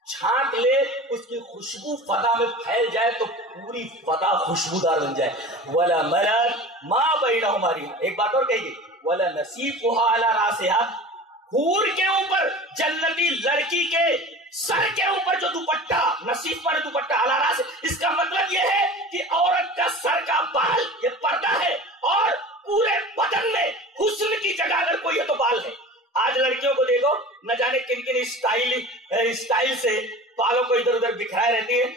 چھانک لے اس کی خوشبو فضا میں پھیل جائے تو پوری فضا خوشبودار بن جائے. وَلَا مَلَأَتْ مَا بَيْنَهُمَا رِيحًا. ایک بات اور کہیے، وَلَا نَصِيفُهَا عَلَى رَأْسِهَا، حور کے اوپر، جنتی لڑکی کے سر کے اوپر جو دوپٹہ، نصیف پر دوپٹہ علی راس، اس کا مطلب یہ ہے کہ عورت کا سر کا بال یہ پردہ ہے، اور پورے بدن میں حسن کی جگہ اگر کوئی ہے تو بال ہے. آج لڑکیوں کو دیکھو، نہ جانے کن کن اسٹائل سے بالوں کو ادھر ادھر بکھرائے رہتی ہیں.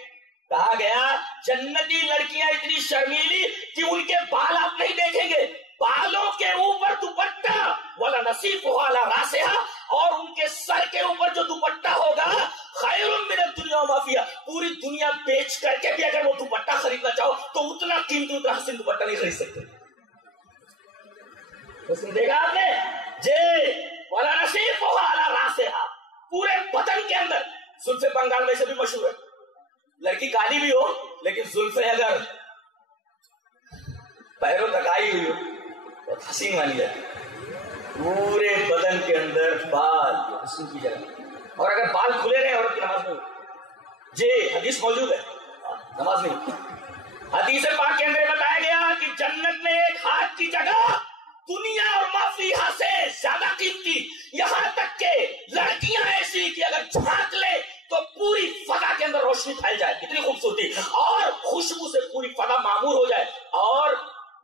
کہا گیا جنتی لڑکیاں اتنی شرمیلی کہ ان کے بال آپ نہیں دیکھیں گے، بالوں کے اوپر دوپٹہ، ولا نصیفها علی راسها، اور ان کے سر کے اوپر جو دوپٹہ ہوگا، خیر من الدنیا وما فیہا، پوری دنیا بیچ کر کے بھی اگر وہ دوپٹہ خریدنا چاہو تو اتنا قیمتی، اتنا حسین دوپٹہ نہیں خرید سکتے. اس نے دیکھا آپ نے جی، ولا نصیفها علی راسها، پورے بدن کے اندر. زلفیں بنگال میں سے بھی مشہور ہے، لڑکی کالی بھی ہو لیکن زلفیں اگر پیروں تک آئی ہوئی ہو بہت حسین مانی جاتی. پورے بدن کے اندر بال حسن کی جگہ، اور اگر بال کھلے رہے عورت کی نماز نہیں ہوتی. جی حدیث موجود ہے، نماز نہیں ہوتی. حدیث پاک کے اندر بتایا گیا کہ جنت میں ایک ہاتھ کی جگہ دنیا اور ما فیہا سے زیادہ قیمتی، یہاں تک کہ لڑکیاں ایسی کہ اگر جھانک لے تو پوری فضا کے اندر روشنی پھیل جائے، اتنی خوبصورتی، اور خوشبو سے پوری فضا معمور ہو جائے. اور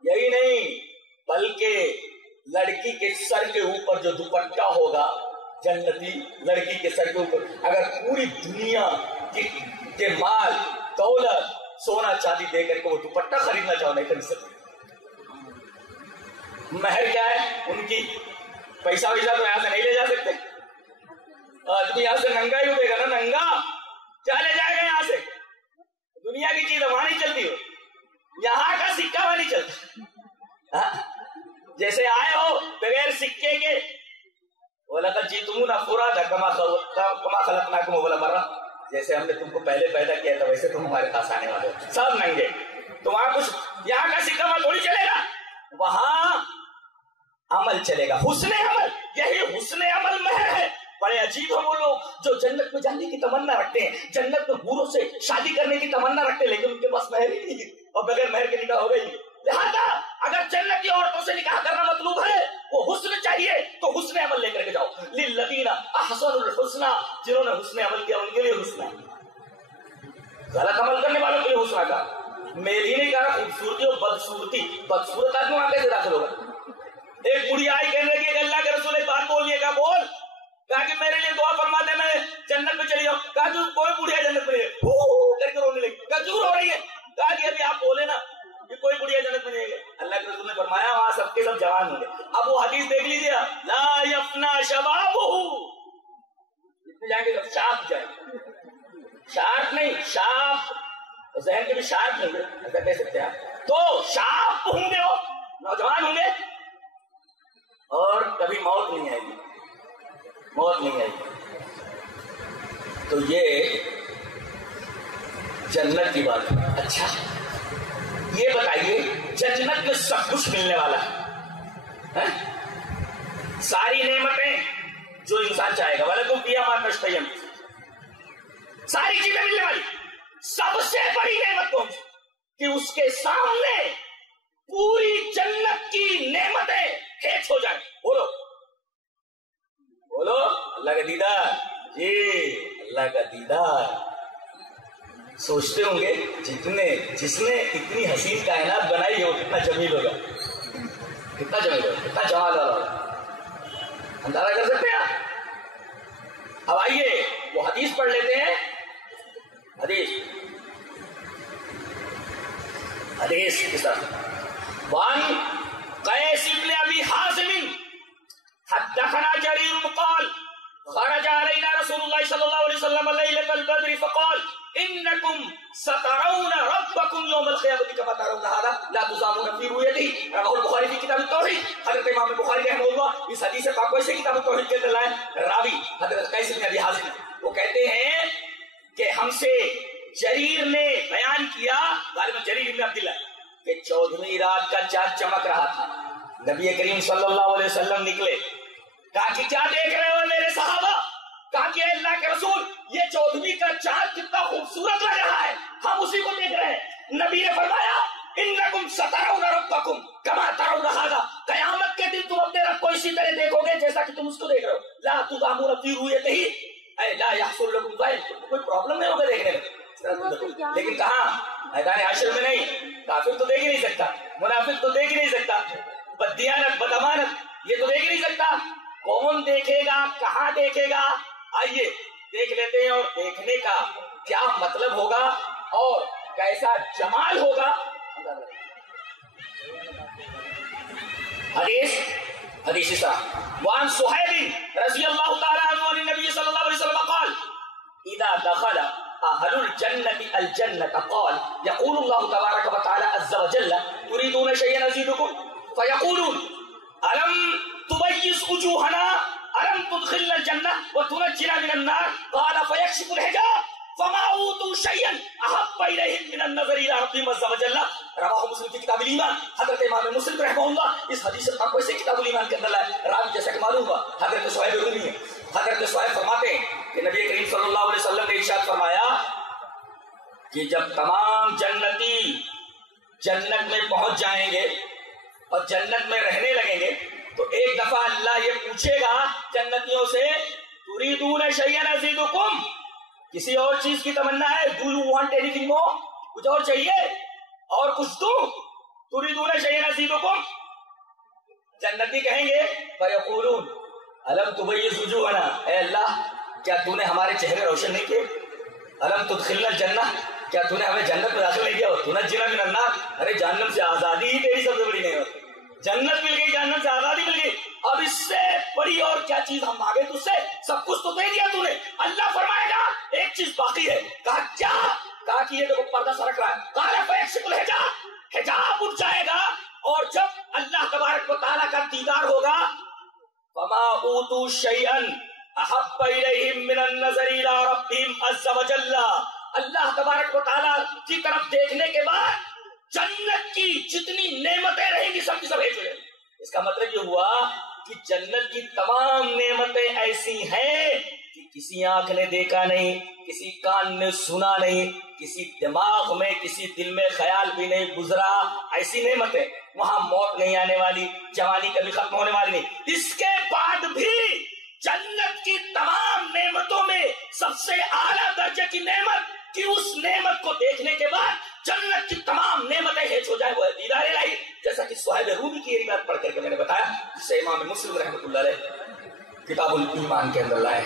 یہی نہیں بلکہ لڑکی کے سر کے اوپر جو دوپٹہ ہوگا، جنتی لڑکی کے سر کے اوپر اگر پوری دنیا کے مال دولت سونا چاندی دے کر کے وہ دوپٹہ خریدنا چاہو نہیں خرید سکتے. مہر کیا ہے ان کی؟ پیسہ ویسا تو یہاں سے نہیں لے جا سکتے. آدمی یہاں سے ننگا ہی اٹھے گا نا، ننگا چلے جائے گا یہاں سے. دنیا کی چیز وہاں نہیں چلتی ہو، یہاں کا سکہ وہاں نہیں چلتا. جیسے آئے ہو بغیر سکے کے، وَلَقَدْ جِئْتُمُونَا فُرَادَىٰ كَمَا خَلَقْنَاكُمْ أَوَّلَ مَرَّةٍ، جیسے ہم نے تم کو پہلے پیدا کیا تھا ویسے تم ہمارے پاس آنے والے ہو، سب ننگے. تو وہاں کچھ یہاں کا سکہ وہاں تھوڑی چلے گا، وہاں عمل چلے گا، حسن عمل. یہی حسن عمل مہر ہے. بڑے عجیب ہیں وہ لوگ جو جنت میں جانے کی تمنا رکھتے ہیں، جنت میں حوروں سے شادی کرنے کی تمنا رکھتے ہیں، لیکن ان کے پاس مہر ہی نہیں، اور بغیر مہر کے نکاح ہو گئی. لہذا اگر جنتی عورتوں سے نکاح کرنا مطلوب ہے، وہ حسن چاہیے تو حسن عمل لے کر کے جاؤ. للذین احسنوا الحسنى، جنہوں نے حسن عمل کیا ان کے لیے حسن ہے. غلط عمل کرنے والوں کے لیے حسن کا میل ہی نہیں کہا خوبصورتی اور بدصورتی. بدصورت آدمی وہاں کیسے داخل ہوگا؟ ایک بڑھی آئی کہنے لگی کہ اللہ کے رسول ایک بات بولیے گا. بول. کہا کہ میرے لیے دعا فرما دے میں جنت میں چلی جاؤں. کہا کہ کوئی بڑھیا جنت میں نہیں کر کے رونے لگی. کہا کیوں رو رہی ہے؟ کہا کہ ابھی آپ بولے نا کہ کوئی بڑھیا جنت میں نہیں ہے. اللہ کے رسول نے فرمایا وہاں سب کے سب جوان ہوں گے. اب وہ حدیث دیکھ لیجیے، لا یفنا شبابہ، جتنے جائیں گے سب شاپ جائیں گے. شارپ نہیں، شاپ ذہن کے بھی شارپ ہوں گے، ایسا کہہ سکتے ہیں آپ. تو شاپ ہوں گے، وہ نوجوان ہوں گے، اور کبھی موت نہیں آئے گی، موت نہیں آئے گی. تو یہ جنت کی بات ہے. اچھا یہ بتائیے جنت میں سب کچھ ملنے والا ہے، ساری نعمتیں جو انسان چاہے گا، وَلَكُمْ فِيهَا مَا تَشْتَهِي، ساری چیزیں ملنے والی. سب سے بڑی نعمت کون سی کہ اس کے سامنے پوری جنت کی نعمتیں کھیچ ہو جائیں. بولو بولو اللہ کا دیدار. جی اللہ کا دیدار. سوچتے ہوں گے جس نے اتنی حسین کائنات بنائی ہو کتنا جمیل ہوگا، کتنا جمیل ہوگا، کتنا جمال والا ہوگا، اندازہ کر سکتے ہیں آپ؟ اب آئیے وہ حدیث پڑھ لیتے ہیں. حدیث کے ساتھ وان قیس بن ابی حازم حدثنا جرير قال خرج علينا رسول الله صلى الله عليه وسلم ليلة البدر فقال انكم سترون ربكم يوم القيامة كما ترون هذا لا تضامون في رؤيته. رواه البخاری في کتاب التوحید. حضرت امام بخاری رحمہ اللہ اس حدیث پاک کو سے کتاب التوحید کے اندر لائے. راوی حضرت قیس بن ابی حازم وہ کہتے ہیں کہ ہم سے جریر نے بیان کیا، غالباً جریر بن عبداللہ، کہ 14ویں رات کا چاند چمک رہا تھا. نبی کریم صلی اللہ علیہ وسلم نکلے، کہا کہ کیا دیکھ رہے ہو میرے صحابہ؟ کہا کہ اللہ کے رسول یہ 14ویں کا چاند کتنا خوبصورت لگ رہا ہے، ہم اسی کو دیکھ رہے ہیں. نبی نے فرمایا انکم سترون ربکم کما ترون ھذا، قیامت کے دن تم اپنے رب کو اسی طرح دیکھو گے جیسا کہ تم اس کو دیکھ رہے ہو. لا تضامون فی رؤیتہ اے لا یحصل لکم ذلک، کوئی پرابلم نہیں ہوگا دیکھنے میں. لیکن کہاں؟ میدان حشر میں نہیں. کافر تو دیکھ ہی نہیں سکتا، منافق تو دیکھ ہی نہیں سکتا، بددیانت بدامانت یہ تو دیکھ ہی نہیں سکتا. کون دیکھے گا، کہاں دیکھے گا؟ آئیے دیکھ لیتے ہیں، اور دیکھنے کا کیا مطلب ہوگا اور کیسا جمال ہوگا. حدیث وعن صہیب رضی اللہ تعالی عنہ عن النبی صلی اللہ علیہ وسلم قال اذا دخل اہل الجنة الجنة قال يقول الله تبارك وتعالى عز وجل تريدون شيئا ازيدكم فيقولون الم تبيض وجوهنا الم تدخلنا الجنة وتنجنا من النار قال فيكشف الحجاب فما اوتوا شيئا احب اليهم من النظر الى ربهم عز وجل. رواہ مسلم کی کتاب الایمان. حضرت امام مسلم رحمہ اللہ اس حدیث پاک کو سے کتاب الایمان کے اندر لائے. راوی جیسا کہ معلوم ہوا حضرت صہیب رومی ہے. حضرت صہیب فرماتے ہیں کہ نبی کریم صلی اللہ علیہ وسلم نے ارشاد فرمایا کہ جب تمام جنتی جنت میں پہنچ جائیں گے اور جنت میں رہنے لگیں گے تو ایک دفعہ اللہ یہ پوچھے گا جنتیوں سے تریدون شیئا ازیدکم، کسی اور چیز کی تمنا ہے؟ Do you want any thing more? کچھ اور چاہیے اور کچھ دوں؟ تریدون شیئا ازیدکم، جنتی کہیں گے فیقولون الم تبیض وجوہنا، اے اللہ کیا تو نے ہمارے چہرے روشن نہیں کیے؟ الم تدخلنا الجنہ، کیا تو نے ہمیں جنت میں داخل نہیں کیا؟ تنجنا من النار، ارے جہنم سے آزادی ہی تیری سب سے بڑی نعمت. جنت مل گئی، جہنم سے آزادی مل گئی، اب اس سے بڑی اور کیا چیز ہم مانگے تجھ سے؟ سب کچھ تو دے دیا تو نے. اللہ فرمائے گا ایک چیز باقی ہے. کہا کیا؟ کہا کہ یہ دیکھو پردہ سرک رہا ہے. قال فیکشف الحجاب، حجاب اٹھ جائے گا اور جب اللہ تبارک و تعالیٰ کا دیدار ہوگا فما اوتوا شیئا احب الیہم من النظر الی ربہم عز وجل، اللہ تبارک و تعالیٰ کی طرف دیکھنے کے بعد جنت کی جتنی نعمتیں رہیں گی سب کی سب ہیچ ہو جائیں گی. اس کا مطلب یہ ہوا کہ جنت کی تمام نعمتیں ایسی ہیں کہ کسی آنکھ نے دیکھا نہیں، کسی کان نے سنا نہیں، کسی دماغ میں کسی دل میں خیال بھی نہیں گزرا. ایسی نعمتیں وہاں موت نہیں آنے والی، جوانی کبھی ختم ہونے والی نہیں. اس کے بعد بھی جنت کی تمام نعمتوں میں سب سے اعلیٰ درجے کی نعمت کہ اس نعمت کو دیکھنے کے بعد جنت کی تمام نعمتیں ہیچ ہو جائے، وہ ہے دیدار الہی. جیسا کہ صہیب رومی کی روایت پڑھ کر کے میں نے بتایا، جسے امام مسلم رحمۃ اللہ علیہ کتاب الایمان کے اندر لائے.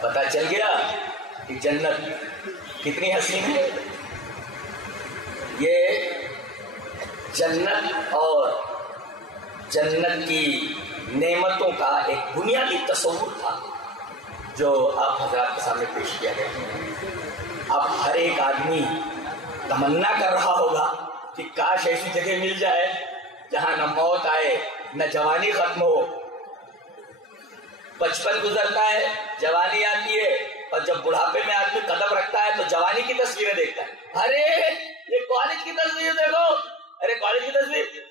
پتہ چل گیا کہ جنت کتنی حسین ہے. یہ جنت اور جنت کی نعمتوں کا ایک بنیادی تصور تھا جو آپ حضرات کے سامنے پیش کیا گیا. اب ہر ایک آدمی تمنا کر رہا ہوگا کہ کاش ایسی جگہ مل جائے جہاں نہ موت آئے نہ جوانی ختم ہو. بچپن گزرتا ہے، جوانی آتی ہے، اور جب بڑھاپے میں آدمی قدم رکھتا ہے تو جوانی کی تصویریں دیکھتا ہے. ارے یہ کالج کی تصویر دیکھو، ارے کالج کی تصویر.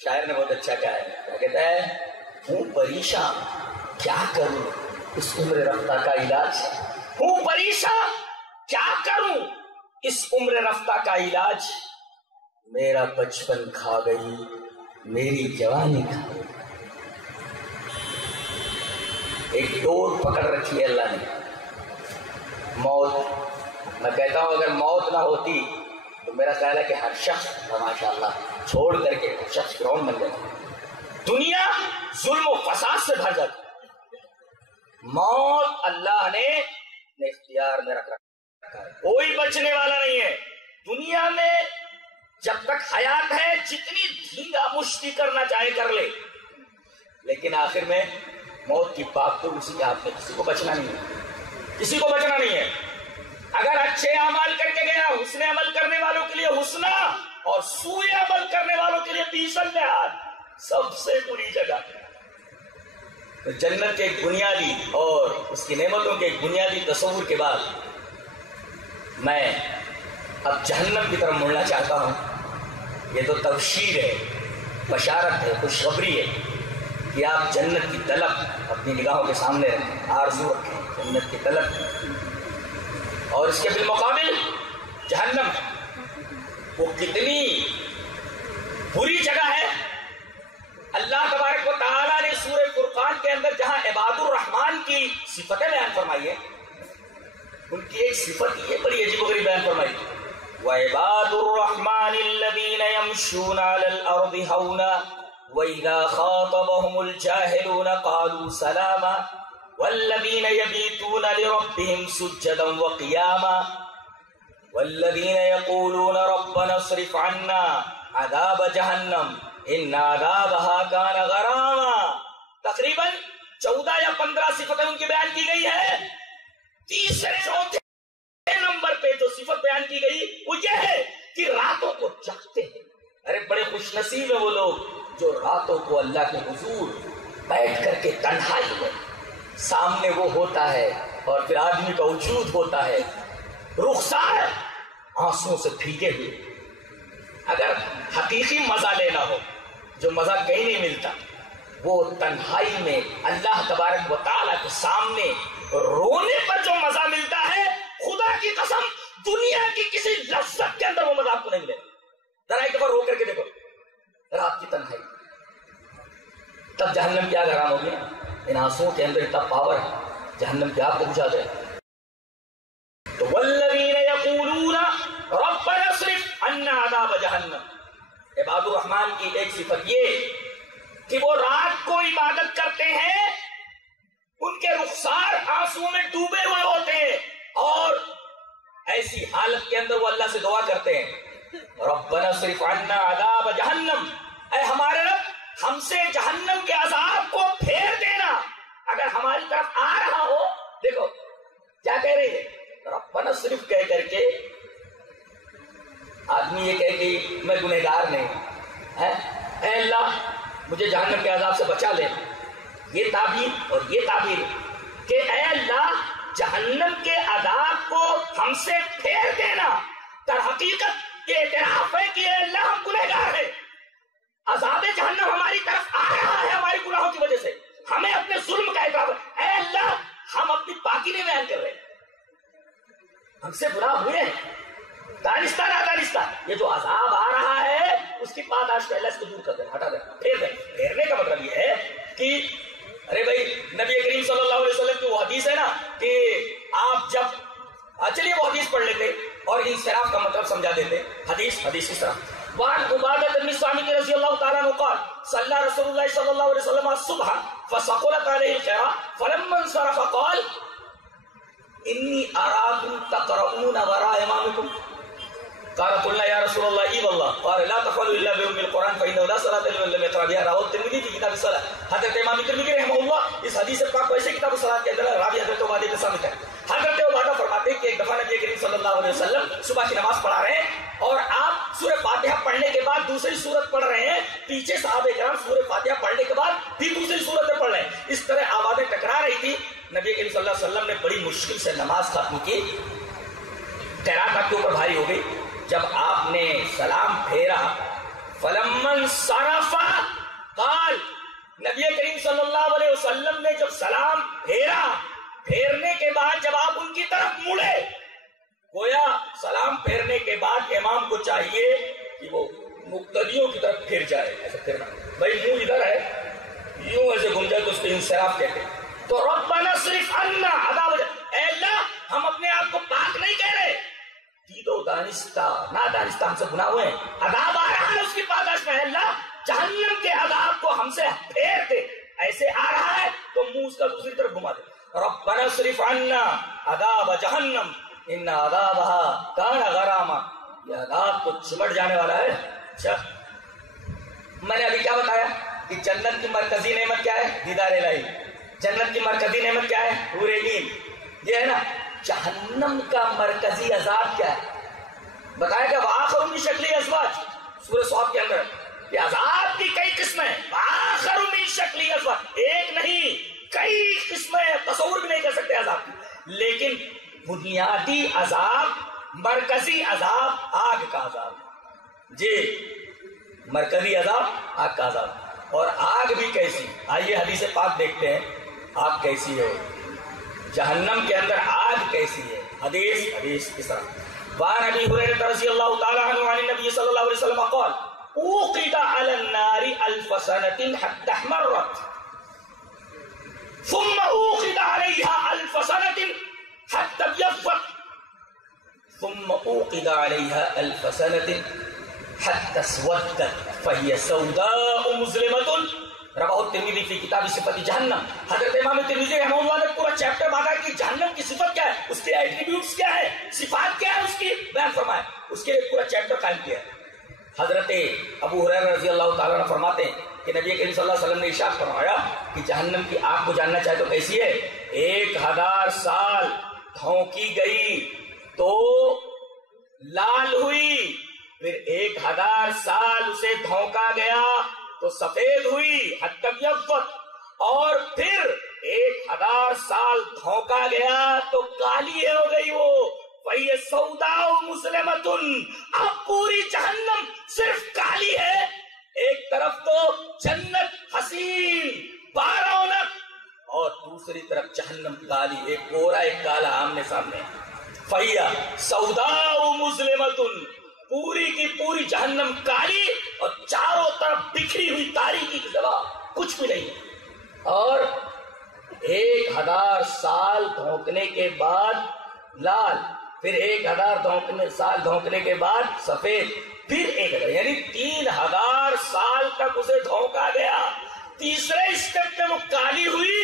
شاعر نے بہت اچھا کہا ہے، کیا کہتا ہے؟ ہوں پریشان کیا کروں اس عمر رفتہ کا علاج، ہوں پریشان کیا کروں اس عمر رفتہ کا علاج. میرا بچپن کھا گئی میری جوانی کھا گئی. ایک ڈور پکڑ رکھی ہے اللہ نے، موت، میں کہتا ہوں اگر موت نہ ہوتی تو میرا خیال ہے کہ ہر شخص ماشاء اللہ چھوڑ کر کے ہر شخص فرعون بن جاتا، دنیا ظلم و فساد سے بھر جاتی۔ موت اللہ نے اختیار میں رکھ رکھا ہے، کوئی بچنے والا نہیں ہے دنیا میں۔ جب تک حیات ہے جتنی دھینگا مشتی کرنا چاہے کر لے، لیکن آخر میں موت کی بات تو اسی کے ہاتھ میں، کسی کو بچنا نہیں ہے، کسی کو بچنا نہیں ہے۔ اگر اچھے اعمال کر کے گیا، حسن عمل کرنے والوں کے لیے حسنہ اور سوء عمل کرنے والوں کے لیے بیسن لحاظ، سب سے بری جگہ۔ تو جنت کے ایک بنیادی اور اس کی نعمتوں کے ایک بنیادی تصور کے بعد میں اب جہنم کی طرف مڑنا چاہتا ہوں۔ یہ تو تبشیر ہے، بشارت ہے، خوشخبری ہے کہ آپ جنت کی طلب اپنی نگاہوں کے سامنے رکھیں، آرزو رکھیں جنت کی طلب، اور اس کے بالمقابل جہنم وہ کتنی بری جگہ ہے۔ اللہ تبارک و تعالیٰ نے سورہ فرقان کے اندر جہاں عباد الرحمن کی صفتیں بیان فرمائی ہے، ان کی ایک صفت یہ بڑی عجیب و غریب بیان فرمائی، وَعِبَادُ الرَّحْمَنِ الَّذِينَ يَمْشُونَ عَلَى الْأَرْضِ هَوْنًا وَإِذَا خَاطَبَهُمُ الْجَاهِلُونَ قَالُوا سَلَامًا وَالَّذِينَ يَبِيتُونَ لِرَبِّهِمْ سُجَّدًا وَقِيَامًا وَالَّذِينَ يَقُولُونَ رَبَّنَا اصْرِفْ عَنَّا عَذَابَ جَهَنَّمَ إِنَّ عَذَابَهَا كَانَ غَرَامًا۔ تقریباً 14 یا 15 صفتیں ان کی بیان کی گئی ہے۔ تیسرے چوتھے نمبر پہ جو صفت بیان کی گئی وہ یہ ہے کہ راتوں کو جگتے ہیں۔ ارے بڑے خوش نصیب ہیں وہ لوگ جو راتوں کو اللہ کے حضور بیٹھ کر کے تنہائی میں سامنے وہ ہوتا ہے اور پھر آدمی کا وجود ہوتا ہے رخسار آنسوں سے بھیگے ہوئے۔ اگر حقیقی مزہ لینا ہو جو مزہ کہیں نہیں ملتا، وہ تنہائی میں اللہ تبارک و تعالیٰ کے سامنے رونے پر جو مزہ ملتا ہے، خدا کی قسم دنیا کی کسی لذت کے اندر وہ مزہ آپ کو نہیں ملے گا۔ ذرا ایک دفعہ رو کر کے دیکھو رات کی تنہائی، تب جہنم کی آگ حرام ہوگی۔ ان آنسوؤں کے اندر اتنا پاور ہے، جہنم کی آگ کو بجھا دے۔ تو والذین یقولون ربنا اصرف عنا عذاب جہنم، عباد الرحمن کی ایک صفت یہ کہ وہ رات کو عبادت کرتے ہیں، ان کے رخسار آنسو میں ڈوبے ہوئے ہوتے ہیں، اور ایسی حالت کے اندر وہ اللہ سے دعا کرتے ہیں ربنا اصرف عنا عذاب جہنم، اے ہمارے رب ہم سے جہنم کے عذاب کو پھیر دینا۔ اگر ہماری طرف آ رہا ہو، دیکھو کیا کہہ رہی ہے، ربنا اصرف کہہ کر کے آدمی یہ کہے کہ میں گنہگار نہیں ہوں، اے اللہ مجھے جہنم کے عذاب سے بچا لے، یہ تعبیر اور یہ تعبیر کہ اے اللہ جہنم کے عذاب کو ہم سے پھیر دینا، در حقیقت یہ اعتراف ہے کہ اے اللہ ہم گنہگار ہیں، عذاب جہنم ہماری طرف آ رہا ہے ہماری گناہوں کی وجہ سے، ہمیں اپنے ظلم کا اعتراف ہے، اے اللہ ہم اپنی پاکی نہیں بیان کر رہے، ہم سے گناہ ہوئے ہیں دانستہ نہ دانستہ، یہ جو عذاب آ رہا ہے اس کی پاداش پہلے اس کو دور کر دینا، ہٹا دینا، پھیر دینا۔ پھیرنے کا مطلب یہ ہے کہ ارے بھائی نبی کریم صلی اللہ علیہ وسلم کی وہ حدیث ہے نا کہ آپ جب چلیے وہ حدیث پڑھ لیتے اور انصراف کا مطلب سمجھا دیتے۔ حدیث اس طرح وعن عبادة بن الصامت رضی اللہ تعالیٰ عنہ قال صلی رسول اللہ صلی اللہ علیہ وسلم الصبح فثقلت علیہ القراءة فلما انصرف قال انی اراکم تقرؤون وراء امامکم قال قلنا یا رسول اللہ ای واللہ قال لا تفعلوا الا بام القرآن فانه لا صلاة لمن لم يقرأ بها رواه الترمذی فی کتاب الصلاة۔ حضرت امام ترمذی رحمہ اللہ اس حدیث پاک کو ایسے کتاب الصلاة کے اندر راوی حضرت عبادہ بن صامت ہے۔ حضرت عبادہ فرماتے ہیں کہ ایک دفعہ نبی کریم صلی اللہ علیہ وسلم صبح کی نماز پڑھا رہے ہیں اور آپ سورہ فاتحہ پڑھنے کے بعد دوسری سورت پڑھ رہے ہیں، پیچھے صحابہ کرام سورہ فاتحہ پڑھنے کے بعد بھی دوسری سورتیں پڑھ رہے ہیں، اس طرح آوازیں ٹکرا رہی تھی۔ نبی کریم صلی اللہ علیہ وسلم نے بڑی مشکل سے نماز ختم کی، قرات آپ کے اوپر بھاری ہو گئی، جب آپ نے سلام پھیرا فلما انصرف قال، نبی کریم صلی اللہ علیہ وسلم نے جب سلام پھیرا، پھیرنے کے بعد جب آپ ان کی طرف مڑے، گویا سلام پھیرنے کے بعد امام کو چاہیے کہ وہ مقتدیوں کی طرف پھر جائے، ایسا پھرنا، بھائی منہ ادھر ہے یوں ایسے گھوم جائے تو اس کو انصراف کہتے ہیں۔ تو ربنا اصرف عنا عذاب، اے اللہ ہم اپنے آپ کو پاک نہیں کہہ رہے. دید و دانستہ نادانستہ ہم سے گناہ ہوئے ہیں. عذاب آ رہا ہے اس کی پاداش میں. اللہ جہنم کے عذاب کو ہم سے پھیر دے. ایسے آ رہا ہے تو منہ اس کا دوسری طرف گھما دے. ربنا اصرف عنا عذاب جہنم ان عذابها کان غراما. یہ عذاب تو چمٹ جانے والا ہے. اچھا میں نے ابھی کیا بتایا کہ جنت کی مرکزی نعمت کیا ہے؟ دیدار الہی. جنت کی مرکزی نعمت کیا ہے؟ حور عین. یہ ہے نا. جہنم کا مرکزی عذاب کیا ہے بتایا کہ وآخر من شکلی ازواج سورہ صاد کے اندر. یہ عذاب کی کئی قسمیں. وآخر من شکلی ازواج ایک نہیں کئی قسمیں. تصور بھی نہیں کر سکتے عذاب کی. لیکن بنیادی عذاب مرکزی عذاب آگ کا عذاب. جی مرکزی عذاب آگ کا عذاب. اور آگ بھی کیسی؟ آئیے حدیث پاک دیکھتے ہیں آگ کیسی ہے. جہنم کے اندر آگ کیسی ہے. حدیث اس طرح وعن ابی ہریرہ رضی اللہ تعالی عنہ عن النبی صلی اللہ علیہ وسلم قال اوقد علی النار 1000 سنة حتى احمرت ثم اوقد عليها 1000 سنة حتى ابيضت ثم اوقد عليها 1000 سنة حتى اسودت فهي سوداء مظلمة. رواہ الترمذی فی کتاب صفت جہنم. حضرت امام ترمذی رحمہ اللہ نے پورا چیپٹر باندھا کہ جہنم کی صفت کیا ہے, اس کے ایٹریبیوٹس کیا ہے, صفات کیا ہے, اس کی بیان فرمایا. اس کے لیے پورا چیپٹر قائم کیا. حضرت ابو ہریرہ رضی اللہ تعالیٰ عنہ فرماتے ہیں کہ نبی کریم صلی اللہ علیہ وسلم نے ارشاد فرمایا کہ جہنم کی آگ کو جاننا چاہے تو کیسی ہے. 1000 سال دھونکی گئی تو لال ہوئی, پھر 1000 سال اسے دھونکا گیا تو سفید ہوئی حتی ابیضت, اور پھر 1000 سال دھونکا گیا تو کالی ہو گئی وہ. فَهِيَ سَوْدَاءُ مُظْلِمَةٌ. اب پوری جہنم صرف کالی ہے. ایک طرف تو جنت حسین بارونق اور دوسری طرف جہنم کالی, ایک گورا ایک کالا آمنے سامنے. فَهِيَ سَوْدَاءُ مُظْلِمَةٌ. پوری کی پوری جہنم کالی اور چاروں طرف بکھری ہوئی تاریکی کی جگہ کچھ بھی نہیں. اور 1000 سال دھونکنے کے بعد لال, پھر 1000 سال دھونکنے کے بعد سفید, پھر 1000 یعنی 3000 سال تک اسے دھونکا گیا. تیسرے اسٹیپ میں وہ کالی ہوئی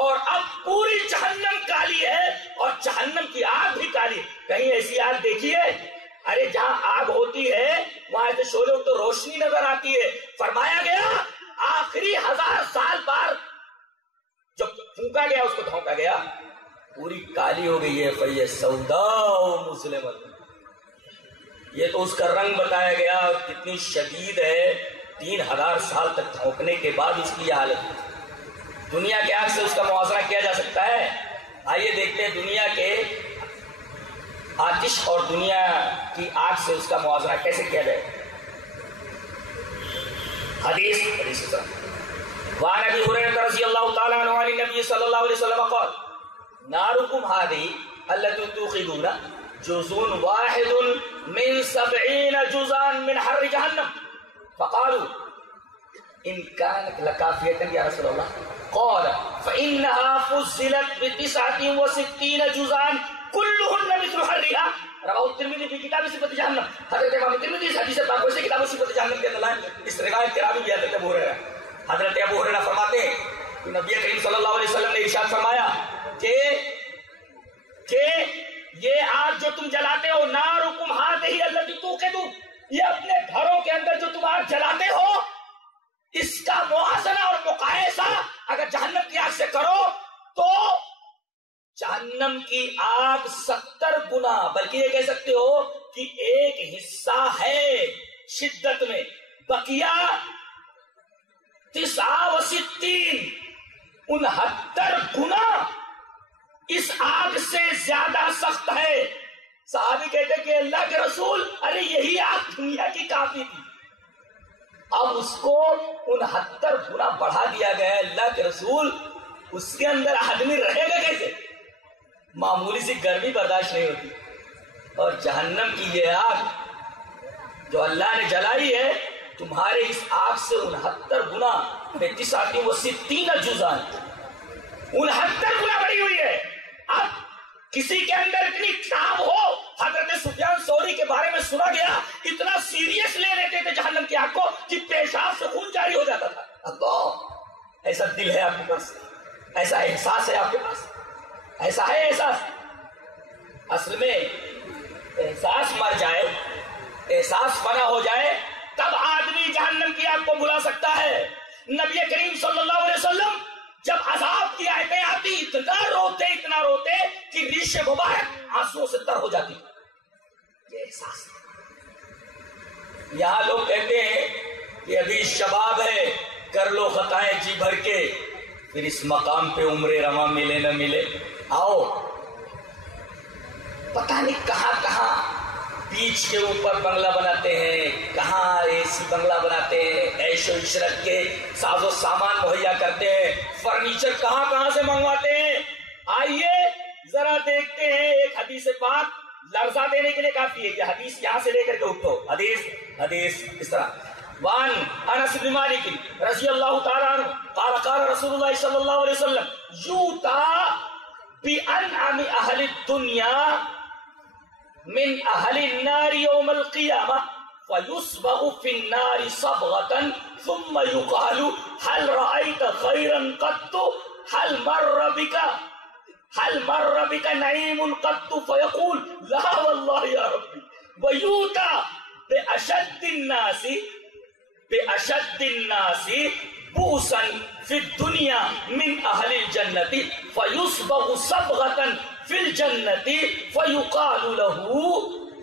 اور اب پوری جہنم کالی ہے اور جہنم کی آگ بھی کالی. کہیں ایسی آگ دیکھی ہے؟ ارے جہاں آگ ہوتی ہے وہاں سے شعلوں تو روشنی نظر آتی ہے. فرمایا گیا آخری 1000 سال بعد جب پھونکا گیا, اس کو دھونکا گیا, پوری کالی ہو گئی ہے. فَيَ سَوْدَاءُ مُظْلِمَةٌ. یہ تو اس کا رنگ بتایا گیا کتنی شدید ہے. 3000 سال تک دھونکنے کے بعد اس کی یہ حالت. دنیا کے آگ سے اس کا موازنہ کیا جا سکتا ہے؟ آئیے دیکھتے ہیں دنیا کے آتش اور دنیا کی آگ سے اس کا موازنہ کیسے کیا جائے. حدیث وعن ابی ہریرہ رضی اللہ تعالی عنہ عن النبی صلی اللہ علیہ وسلم قال نارکم هذه التي توقدون جزء واحد من 70 جزءا من حر جہنم. فقالوا ان كانت لكافية يا رسول الله قال فإنها فصلت ب69 جزءا كلهن مثل حرها. رواہ الترمذی فی کتاب صفت جہنم. حضرت امام ترمذی اس حدیث پاک سے کتاب صفت جہنم کے اندر لائن اس روایت کے راوی حضرت ابو ہریرہ. حضرت ابو ہریرہ فرماتے ہیں کہ نبی کریم صلی اللہ علیہ وسلم نے ارشاد فرمایا کہ یہ آگ جو تم جلاتے ہو, نارکم هذه التي توقدون, یہ اپنے گھروں کے اندر جو تم آگ جلاتے ہو اس کا موازنہ اور مقایسہ اگر جہنم کی آگ سے کرو تو جہنم کی آگ 70 گنا, بلکہ یہ کہہ سکتے ہو کہ ایک حصہ ہے شدت میں, بقیہ 69 گنا اس آگ سے زیادہ سخت ہے. صحابی کہتے کہ اللہ کے رسول ارے یہی آگ دنیا کی کافی تھی, اب اس کو 69 گنا بڑھا دیا گیا ہے. اللہ کے رسول اس کے اندر آدمی رہے گا کیسے؟ معمولی سی گرمی برداشت نہیں ہوتی. اور جہنم کی یہ آگ جو اللہ نے جلائی ہے تمہارے اس آگ سے 69 گنا 69 جزء 69 گنا بڑی ہوئی ہے. اب کسی کے اندر اتنی تاب ہو، حضرت سفیان ثوری کے بارے میں سنا گیا اتنا سیریس لے لیتے تھے جہنم کی آگ کو کہ پیشاب سے خون جاری ہو جاتا تھا. اللہ، ایسا دل ہے آپ کے پاس، ایسا احساس ہے آپ کے پاس، ایسا ہے احساس. اصل میں احساس مر جائے، احساس فنا ہو جائے، تب آدمی جہنم کی آگ کو بھلا سکتا ہے. نبی کریم صلی اللہ علیہ وسلم جب عذاب کی آیتیں آتی اتنا روتے کہ ریش مبارک آنسوؤں سے تر ہو جاتی. یہ احساس. یہاں لوگ کہتے ہیں کہ ابھی شباب ہے، کر لو خطائیں جی بھر کے، پھر اس مقام پہ عمر رواں ملے نہ ملے. آؤ، پتہ نہیں کہاں کہاں بیچ کے اوپر بنگلہ بناتے ہیں، کہاں اے سی بنگلہ بناتے ہیں، عیش و عشرت کے ساز و سامان مہیا کرتے ہیں، فرنیچر کہاں سے منگواتے ہیں. آئیے ذرا دیکھتے ہیں ایک حدیث پاک لرزہ دینے کے لیے کافی ہے کہ حدیث یہاں سے لے کر کے اٹھو. حدیث اس طرح. وان انس بن مالک رضی اللہ تعالی عنہ قال قال رسول اللہ صلی اللہ علیہ وسلم یوتا بانعم اہل الدنیا من اہل النار یوم القیامہ فیصبغ فی النار صبغة ثم یقال هل رأیت خیرا قط هل مر بک نعیم قط فیقول لا واللہ یا ربی ویوتا بأشد الناس بوسا فی الدنیا من اہل الجنت فیصبغ صبغة فی الجنت فیقال له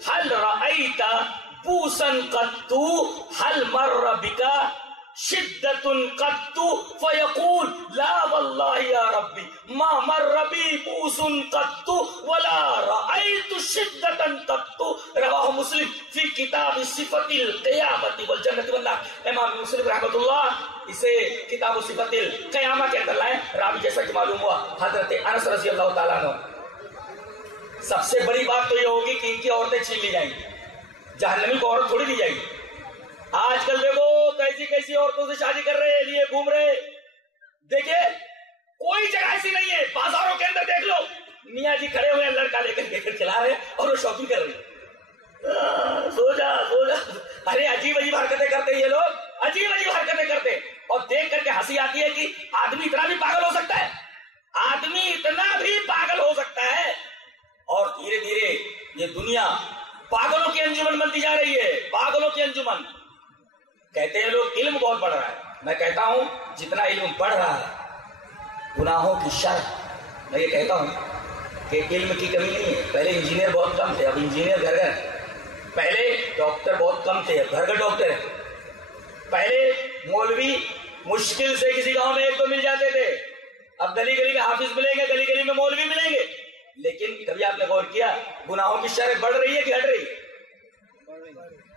هل رأیت بوسا قط هل مر بک شدت قط فیقول لا واللہ یا ربی ما مر بی بوس قط ولا رأیت شدت قط. رواہ مسلم فی کتاب صفت القیامت والجنت والنار. امام مسلم رحمۃ اللہ اسے کتاب صفت القیامہ کے اندر لائے. راوی جیسا کہ معلوم ہوا حضرت انس رضی اللہ تعالیٰ عنہ. سب سے بڑی بات تو یہ ہوگی کہ ان کی عورتیں چھین لی جائیں گی، جہنمی کو عورت تھوڑی دی جائے گی. آج کل دیکھو کیسی عورتوں سے شادی کر رہے ہیں، لیے گھوم رہے. دیکھیں کوئی جگہ ایسی نہیں ہے، بازاروں کے اندر دیکھ لو میاں جی کھڑے ہوئے ہیں، لڑکا لے کر کھلا رہے اور وہ شاپنگ کر رہے. سو جا. ارے عجیب حرکتیں کرتے یہ لوگ، عجیب حرکتیں کرتے. اور دیکھ کر کے ہنسی آتی ہے کہ آدمی اتنا بھی پاگل ہو سکتا ہے، آدمی اتنا بھی پاگل ہو سکتا ہے. اور دھیرے دھیرے یہ دنیا پاگلوں کی انجمن بنتی جا رہی ہے، پاگلوں کی انجمن. کہتے ہیں لوگ علم بہت بڑھ رہا ہے. میں کہتا ہوں جتنا علم بڑھ رہا ہے گناہوں کی شرح. میں یہ کہتا ہوں کہ علم کی کمی نہیں ہے. پہلے انجینئر بہت کم تھے، اب انجینئر گھر گھر. پہلے ڈاکٹر بہت کم تھے، اب گھر گھر ڈاکٹر ہیں. پہلے مولوی مشکل سے کسی گاؤں میں ایک تو مل جاتے تھے، اب گلی گلی میں حافظ ملیں گے، گلی گلی میں مولوی ملیں گے. لیکن کبھی آپ نے غور کیا گناہوں کی شرح بڑھ رہی ہے کہ ہٹ رہی ہے؟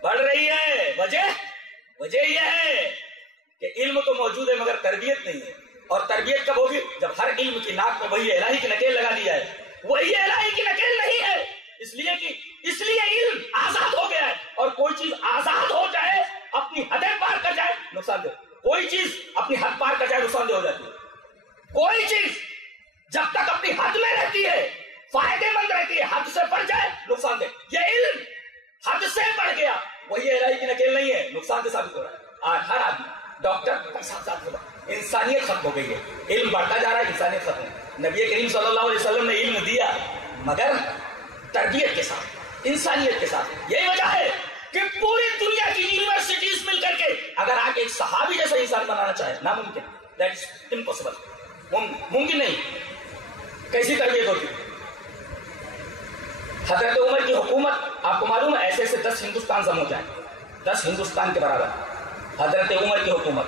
بڑھ رہی ہے. وجہ یہ ہے کہ علم تو موجود ہے مگر تربیت نہیں ہے. اور تربیت کب ہوگی؟ جب ہر علم کی ناک میں وہی الہی کی نکیل لگا دی جائے. وہی الہی کی نکیل نہیں ہے، اس لیے علم آزاد ہو گیا ہے. اور کوئی چیز آزاد ہو جائے، اپنی حدیں پار کر جائے، نقصان دہ. کوئی چیز اپنی حد پار کر جائے نقصان دہ ہو جاتی ہے. کوئی چیز جب تک اپنی حد میں رہتی ہے فائدے مند رہتی ہے، حد سے بڑھ جائے نقصان دہ. یہ علم حد سے بڑھ گیا، وہی الہی کی نکیل نہیں ہے، نقصان دہ ثابت ہو رہا ہے. آج ہر آدمی ڈاکٹر ساتھ ہوگا. انسانیت ختم ہو گئی ہے، علم بڑھتا جا رہا ہے، انسانیت ختم ہے. نبی کریم صلی اللہ علیہ وسلم نے علم دیا مگر تربیت کے ساتھ، انسانیت کے ساتھ. یہی وجہ ہے کہ پوری دنیا کی یونیورسٹیز مل کر کے اگر آپ ایک صحابی جیسا انسان بنانا چاہے، ناممکن. دیٹس امپاسبل، ممکن نہیں. کیسی تربیت ہوتی؟ حضرت عمر کی حکومت آپ کو معلوم ہے ایسے 10 ہندوستان سم ہو جائیں، 10 ہندوستان کے برابر. حضرت عمر کی حکومت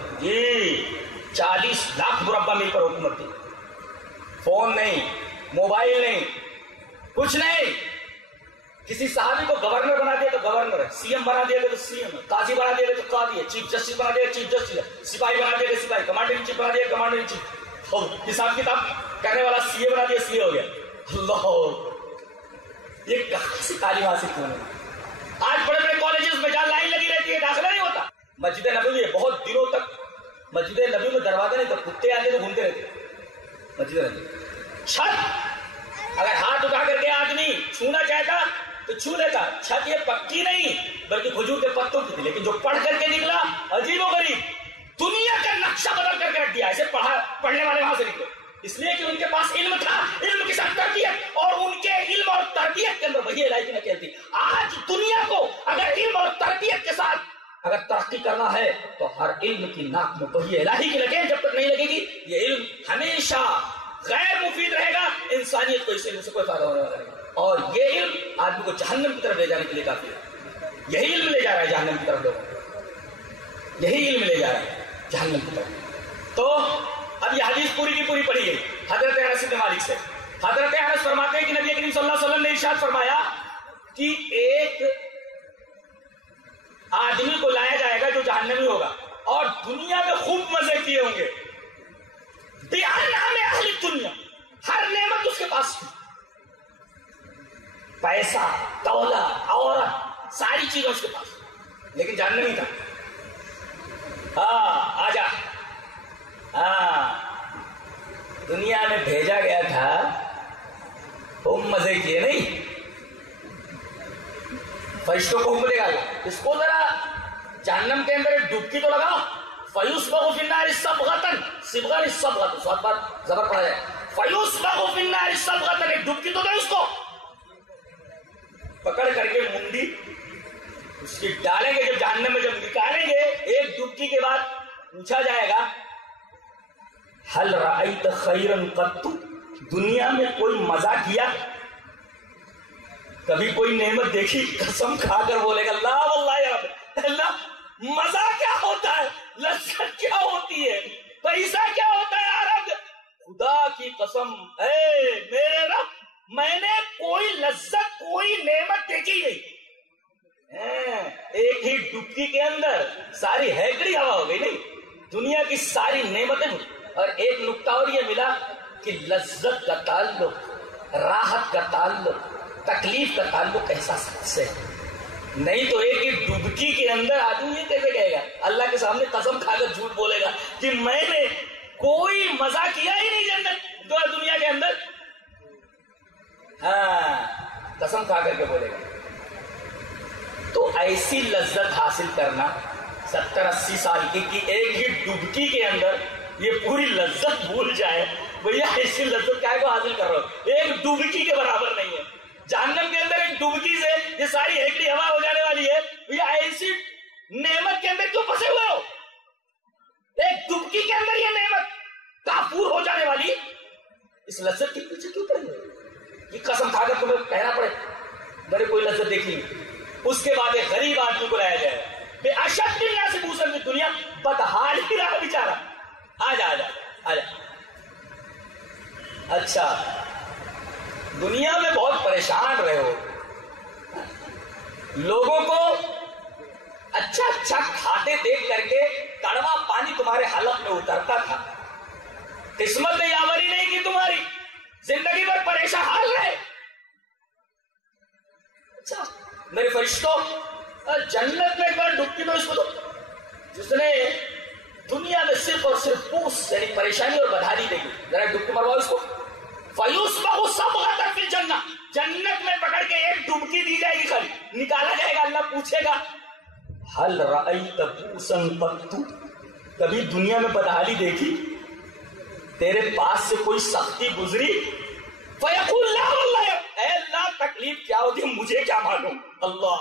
40 لاکھ مربع میل پر حکومت تھی. فون نہیں، موبائل نہیں، کچھ نہیں. کسی صحابی کو گورنر بنا دیا تو گورنر ہے، سی ایم بنا دیا تو سی ایم ہے، قاضی بنا دیا تو قاضی ہے، چیف جسٹس بنا دیا چیف جسٹس ہے، سپاہی بنا دیا تو سپاہی، کمانڈر ان چیف بنا دیا کمانڈر ان چیف. اور حساب کتاب کرنے والا سی اے بنا دیا سی اے ہو گیا. اللہ، یہ کہاں سے تعلیم حاصل کی انہوں نے؟ آج بڑے بڑے کالجز میں جہاں لائن لگی رہتی ہے داخلہ نہیں ہوتا. مسجد نبوی بہت دنوں تک مسجد نبوی میں دروازہ نہیں تھا، کتے آتے تو گھومتے رہتے. مسجد نبوی چھت اگر ہاتھ اٹھا کر کے آدمی چھونا چاہتا تو چھو لیتا. چھت یہ پکی نہیں بلکہ کھجور کے پتوں کی تھی, لیکن جو پڑھ کر کے نکلا عجیب و غریب, دنیا کا نقشہ بدل کر کے رکھ دیا. ایسے پڑھنے والے وہاں سے نکلے, اس لیے کہ ان کے پاس علم تھا, علم کے ساتھ تربیت, اور ان کے علم اور تربیت کے اندر وہی الہی کی نقل تھی. آج دنیا کو اگر علم اور تربیت کے ساتھ اگر ترقی کرنا ہے تو ہر علم کی ناک میں وہی الہی کی لگے. جب تک نہیں لگے گی یہ علم ہمیشہ غیر مفید رہے گا, انسانیت کو اس علم سے کوئی فائدہ ہونے والا نہیں. اور یہ علم آدمی کو جہنم کی طرف لے جانے کے لیے کافی ہے. یہی علم لے جا رہا ہے جہنم کی طرف لوگوں کو, یہی علم لے جا رہا ہے جہنم کی طرف. تو اب یہ حدیث پوری کی پوری پڑھی گئی حضرت انس بن مالک سے. حضرت انس فرماتے ہیں کہ نبی کریم صلی اللہ علیہ وسلم نے ارشاد فرمایا کہ ایک آدمی کو لایا جائے گا جو جہنمی ہوگا اور دنیا میں خوب مزے کیے ہوں گے. اہل دنیا, ہر نعمت اس کے پاس تھی, پیسہ, دولت, عورت, ساری چیزیں اس کے پاس, لیکن جہنمی تھا. ہاں آجا, ہاں دنیا میں بھیجا گیا تھا, خوب مزے کیے نہیں, فرشتوں کو حکم دے گا اس کو ذرا جہنم کے اندر ایک ڈبکی تو لگا. فَيُسْبَغُ فِي النَّارِ صَبْغَةً, صِبْغَةً صَبْغَةً, سواد بار زبر پڑا جائے, فَيُسْبَغُ فِي النَّارِ صَبْغَةً, ایک ڈبکی تو دے اس کو. پکڑ کر کے منڈی اس کی ڈالیں گے, جب جہنم میں جب نکالیں گے ایک ڈبکی کے بعد پوچھا جائے گا هَلْ رَأَيْتَ خَيْرًا قَطُّ, دنیا میں کوئی مزہ کیا, کبھی کوئی نعمت دیکھی؟ قسم کھا کر بولے گا لا واللہ یا رب, اللہ مزہ کیا ہوتا ہے, لذت کیا ہوتی ہے, پیسہ کیا ہوتا ہے عرب, خدا کی قسم اے میرے رب میں نے کوئی لذت کوئی نعمت دیکھی نہیں. ایک ہی ڈبکی کے اندر ساری ہیکڑی ہوا ہو گئی نہیں, دنیا کی ساری نعمتیں. اور ایک نکتہ اور یہ ملا کہ لذت کا تعلق, راحت کا تعلق, تکلیف کا تعلق احساس سے, نہیں تو ایک ہی ڈبکی کے اندر آدمی یہ کیسے کہے گا, اللہ کے سامنے قسم کھا کر جھوٹ بولے گا کہ میں نے کوئی مزہ کیا ہی نہیں جنت دنیا کے اندر. ہاں قسم کھا کر کے بولے گا. تو ایسی لذت حاصل کرنا 70-80 سال کی ایک ہی ڈبکی کے اندر یہ پوری لذت بھول جائے, بھیا ایسی لذت کیا کو حاصل کر رہا ہو, ایک ڈبکی کے برابر نہیں ہے. جہنم کے اندر ایک ڈبکی سے یہ ساری ہیکڑی ہوا ہو جانے والی ہے, بھیا ایسی نعمت کے اندر کیوں پھنسے ہوئے ہو, ایک ڈبکی کے اندر یہ نعمت کافور ہو جانے والی, اس لذت کے پیچھے کیوں پڑے ہوئے, یہ قسم کھا کر تمہیں کہنا پڑے میں نے کوئی لذت دیکھی نہیں. اس کے بعد ایک غریب آدمی کو لایا جائے, بے اشد الناس بوسن کی دنیا, بدحال ہی رہا بیچارہ, آجا آجا آجا. اچھا دنیا میں بہت پریشان رہے ہو, لوگوں کو اچھا اچھا کھاتے دیکھ کر کے کڑوا پانی تمہارے حلق میں اترتا تھا, قسمت نے یاوری نہیں کی تمہاری, زندگی بھر پریشان حال رہے. اچھا میرے فرشتوں, جنت میں ایک بار ڈبکی دو اس کو, جس نے دنیا میں صرف اور صرف پوس یعنی پریشانی اور بدحالی دے گی, ذرا ڈبکی مرواؤ اس کو. فَيُسْبَغُ صَبْغَةً فِي الْجَنَّةِ, جنت میں پکڑ کے ایک ڈبکی دی جائے گی, خالی نکالا جائے گا. اللہ پوچھے گا هَلْ رَأَيْتَ بُوسًا قَطُّ, کبھی دنیا میں بدحالی دیکھی, تیرے پاس سے کوئی سختی گزری؟ فَيَقُولُ لَا وَاللَّهِ, اے اللہ تکلیف کیا ہوتی مجھے کیا معلوم. اللہ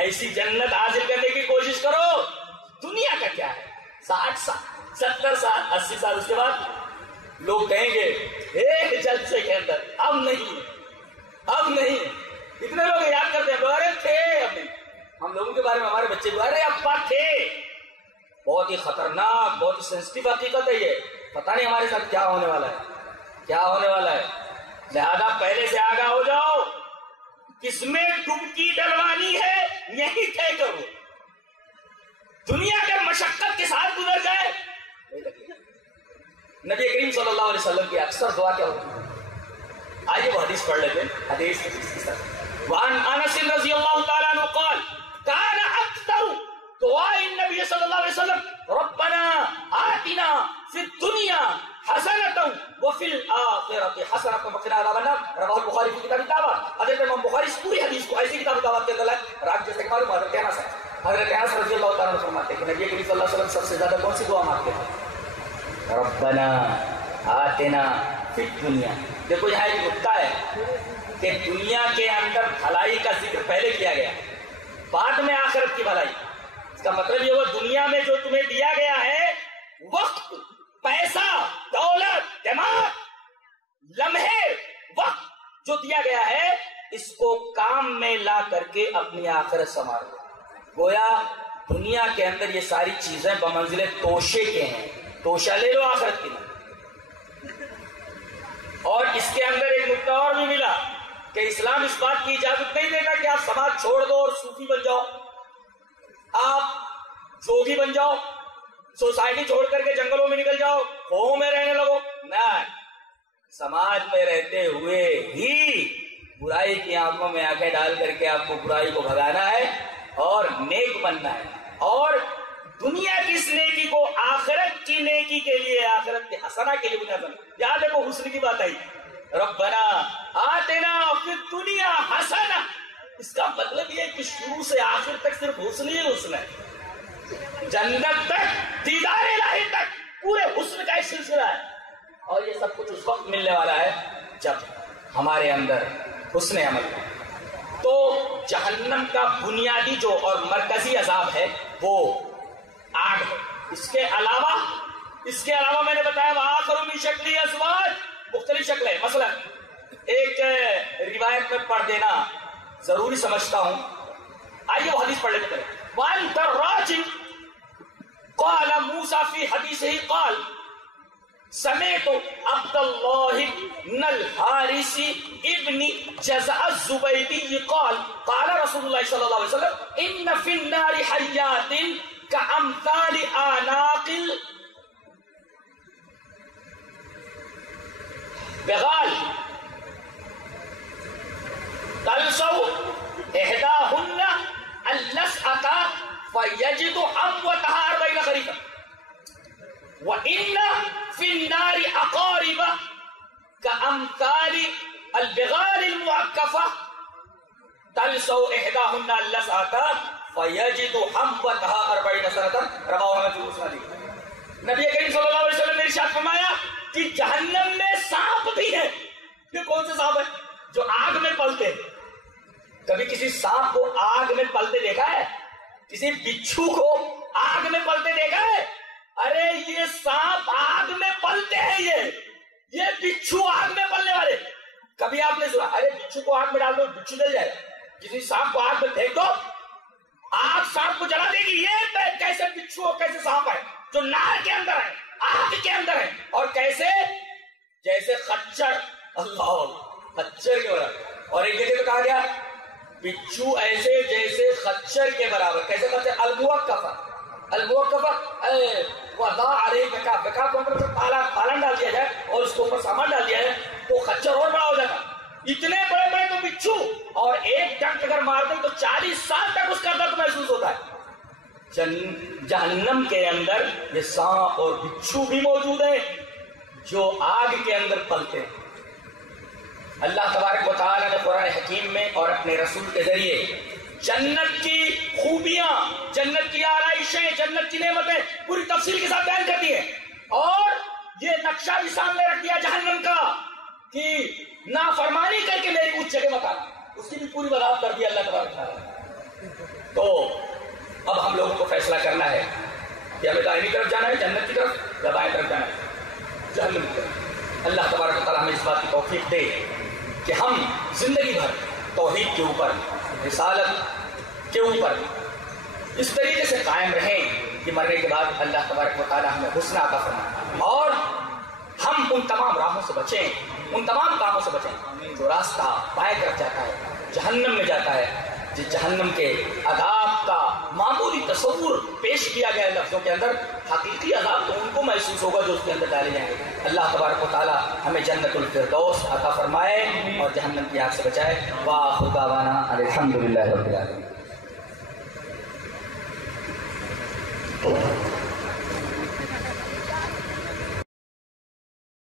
ایسی جنت حاصل کرنے کی کوشش کرو. دنیا کا کیا ہے, 60 سال 70 سال 80 سال, اس کے بعد لوگ کہیں گے ایک جلسے کے اندر اب نہیں, اب نہیں. اتنے لوگ یاد کرتے ہیں ارے تھے, ہم لوگوں کے بارے میں ہمارے بچے کو ارے ابا تھے. بہت ہی خطرناک, بہت ہی سینسٹیو حقیقت ہے یہ, پتہ نہیں ہمارے ساتھ کیا ہونے والا ہے, کیا ہونے والا ہے. لہذا پہلے سے آگاہ ہو جاؤ, کس میں ڈبکی ڈلوانی ہے یہی طے کرو. دنیا کے مشقت کے ساتھ گزر جائے. نبی کریم صلی اللہ علیہ وسلم کی اکثر دعا کیا ہوتی ہے, آئیے وہ حدیث پڑھ لیتے ہیں. حدیث وعن انس رضی اللہ تعالیٰ عنہ قال كان اکثر دعاء النبی صلی اللہ علیہ وسلم ربنا آتنا فی الدنیا حسنة وفی الآخرة حسنة حضرت انس رضی اللہ تعالیٰ عنہ فرماتے ہیں کہ نبی کریم صلی اللہ علیہ وسلم سب سے زیادہ کون سی دعا مانگتے تھے؟ ربنا آتنا فی الدنیا. دیکھو یہاں ایک نکتہ ہے کہ دنیا کے اندر بھلائی کا ذکر پہلے کیا گیا، بعد میں آخرت کی بھلائی. اس کا مطلب یہ ہوا دنیا میں جو تمہیں دیا گیا ہے وقت، پیسہ، دولت، دماغ، لمحے وقت جو دیا گیا ہے اس کو کام میں لا کر کے اپنی آخرت سنوارو. گویا دنیا کے اندر یہ ساری چیزیں بمنزل توشے کے ہیں، توشہ لے لو آخرت کے لیے. اور اس کے اندر ایک نکتہ اور بھی ملا کہ اسلام اس بات کی اجازت نہیں دیتا کہ آپ سماج چھوڑ دو اور صوفی بن جاؤ، آپ جوگی بن جاؤ، سوسائٹی چھوڑ کر کے جنگلوں میں نکل جاؤ، کھوؤں میں رہنے لگو. نہیں، سماج میں رہتے ہوئے ہی برائی کی آنکھوں میں آنکھیں ڈال کر کے آپ کو برائی کو بھگانا ہے اور نیک بننا ہے، اور دنیا کی اس نیکی کو آخرت کی نیکی کے لیے، آخرت کے حسنہ کے لیے بنا بنا. یاد ہے وہ حسن کی بات آئی، ربنا آتنا فی الدنیا حسنہ. اس کا مطلب یہ کہ شروع سے آخر تک صرف حسن ہی حسن ہے، جنت تک، دیدار الہی تک پورے حسن کا ایک سلسلہ ہے. اور یہ سب کچھ اس وقت ملنے والا ہے جب ہمارے اندر حسن عمل ہے. تو جہنم کا بنیادی جو اور مرکزی عذاب ہے وہ آگ ہے. اس کے علاوہ میں نے بتایا وآخر من شکلی ازواج، مختلف شکلیں. مثلا ایک روایت میں پڑھ دینا ضروری سمجھتا ہوں. آئیے وہ حدیث پڑھ لیتے ہیں. وعن دراج قال موسیٰ فی حدیثہ قال سمعت عبد اللہ بن الحارث ابن جزع الزبیدی قال قال رسول اللہ صلی اللہ علیہ وسلم ان فی النار حیات کامثال آناق البغال تلسو احداہن اللسعة فیجد حموتها 40 خریفا وَإِنَّ فِي النَّارِ أَقَارِبَ كَأَمْثَالِ الْبِغَالِ الْمُعَكَّفَةِ تَلْسَوْ إِحْدَاهُنَّ اللَّسْعَةَ فَيَجِدُ حَمْوَتَهَا 40 سَنَةً رواه أحمد بن مسلم. نبی کریم صلی اللہ علیہ وسلم نے ارشاد فرمایا کہ جہنم میں سانپ بھی ہیں. یہ کون سے سانپ ہیں؟ جو آگ میں پلتے ہیں. کبھی کسی سانپ کو آگ میں پلتے دیکھا ہے؟ کسی بچھو کو آگ میں پلتے دیکھا ہے؟ ارے یہ سانپ آگ میں پلتے ہیں، یہ بچھو آگ میں پلنے والے. کبھی آپ نے سنا ارے بچھو کو آگ میں ڈال دو بچھو جل جائے گا؟ کسی سانپ کو آگ میں پھینک دو آگ سانپ کو جلا دے گی. یہ کیسے بچھو اور کیسے سانپ ہے جو نار کے اندر ہے، آگ کے اندر ہے، اور کیسے جیسے خچر. اللہ خچر کے برابر. اور ایک جگہ تو کہا گیا بچھو ایسے جیسے خچر کے برابر. کیسے خچر؟ الموقفہ وضع علیہ بکاف کو اوپر پالن ڈال دیا جائے اور اس کو اوپر سامان ڈال دیا جائے تو خچر اور بڑا ہو جاتا. اتنے بڑے بڑے تو بچھو، اور ایک ڈنک اگر مار دیں تو 40 سال تک اس کا درد محسوس ہوتا ہے. جہنم کے اندر یہ سانپ اور بچھو بھی موجود ہیں جو آگ کے اندر پلتے ہیں. اللہ تبارک و تعالیٰ نے قرآن حکیم میں اور اپنے رسول کے ذریعے جنت کی خوبیاں، جنت کی آرائشیں، جنت کی نعمتیں پوری تفصیل کے ساتھ بیان کرتی ہے. اور یہ نقشہ بھی سامنے رکھ دیا جہنم کا کہ نافرمانی کر کے میری اس جگہ مت آنا. اس کی بھی پوری وضاحت کر دی اللہ تبارک و تعالیٰ. تو اب ہم لوگوں کو فیصلہ کرنا ہے کہ ہمیں دائمی طرف جانا ہے جنت کی طرف یا بائیں طرف جانا ہے جہنم کی طرف. اللہ تبارک و تعالیٰ ہمیں اس بات کی توفیق دے کہ ہم زندگی بھر توحید کے اوپر، رسالت کے اوپر اس طریقے سے قائم رہیں کہ مرنے کے بعد اللہ تبارک و تعالیٰ ہمیں حسن عطا فرمائے، اور ہم ان تمام راہوں سے بچیں، ان تمام کاموں سے بچیں جو راستہ بائیں طرف جاتا ہے جہنم میں جاتا ہے. جس جہنم کے عذاب کا معمولی تصور پیش کیا گیا ہے لفظوں کے اندر، حقیقی عذاب تو ان کو محسوس ہوگا جو اس کے اندر ڈالے جائیں گے. اللہ تبارک و تعالیٰ ہمیں جنت الفردوس عطا فرمائے اور جہنم کی آگ سے بچائے. وآخر دعوانا الحمدللہ رب العالمین.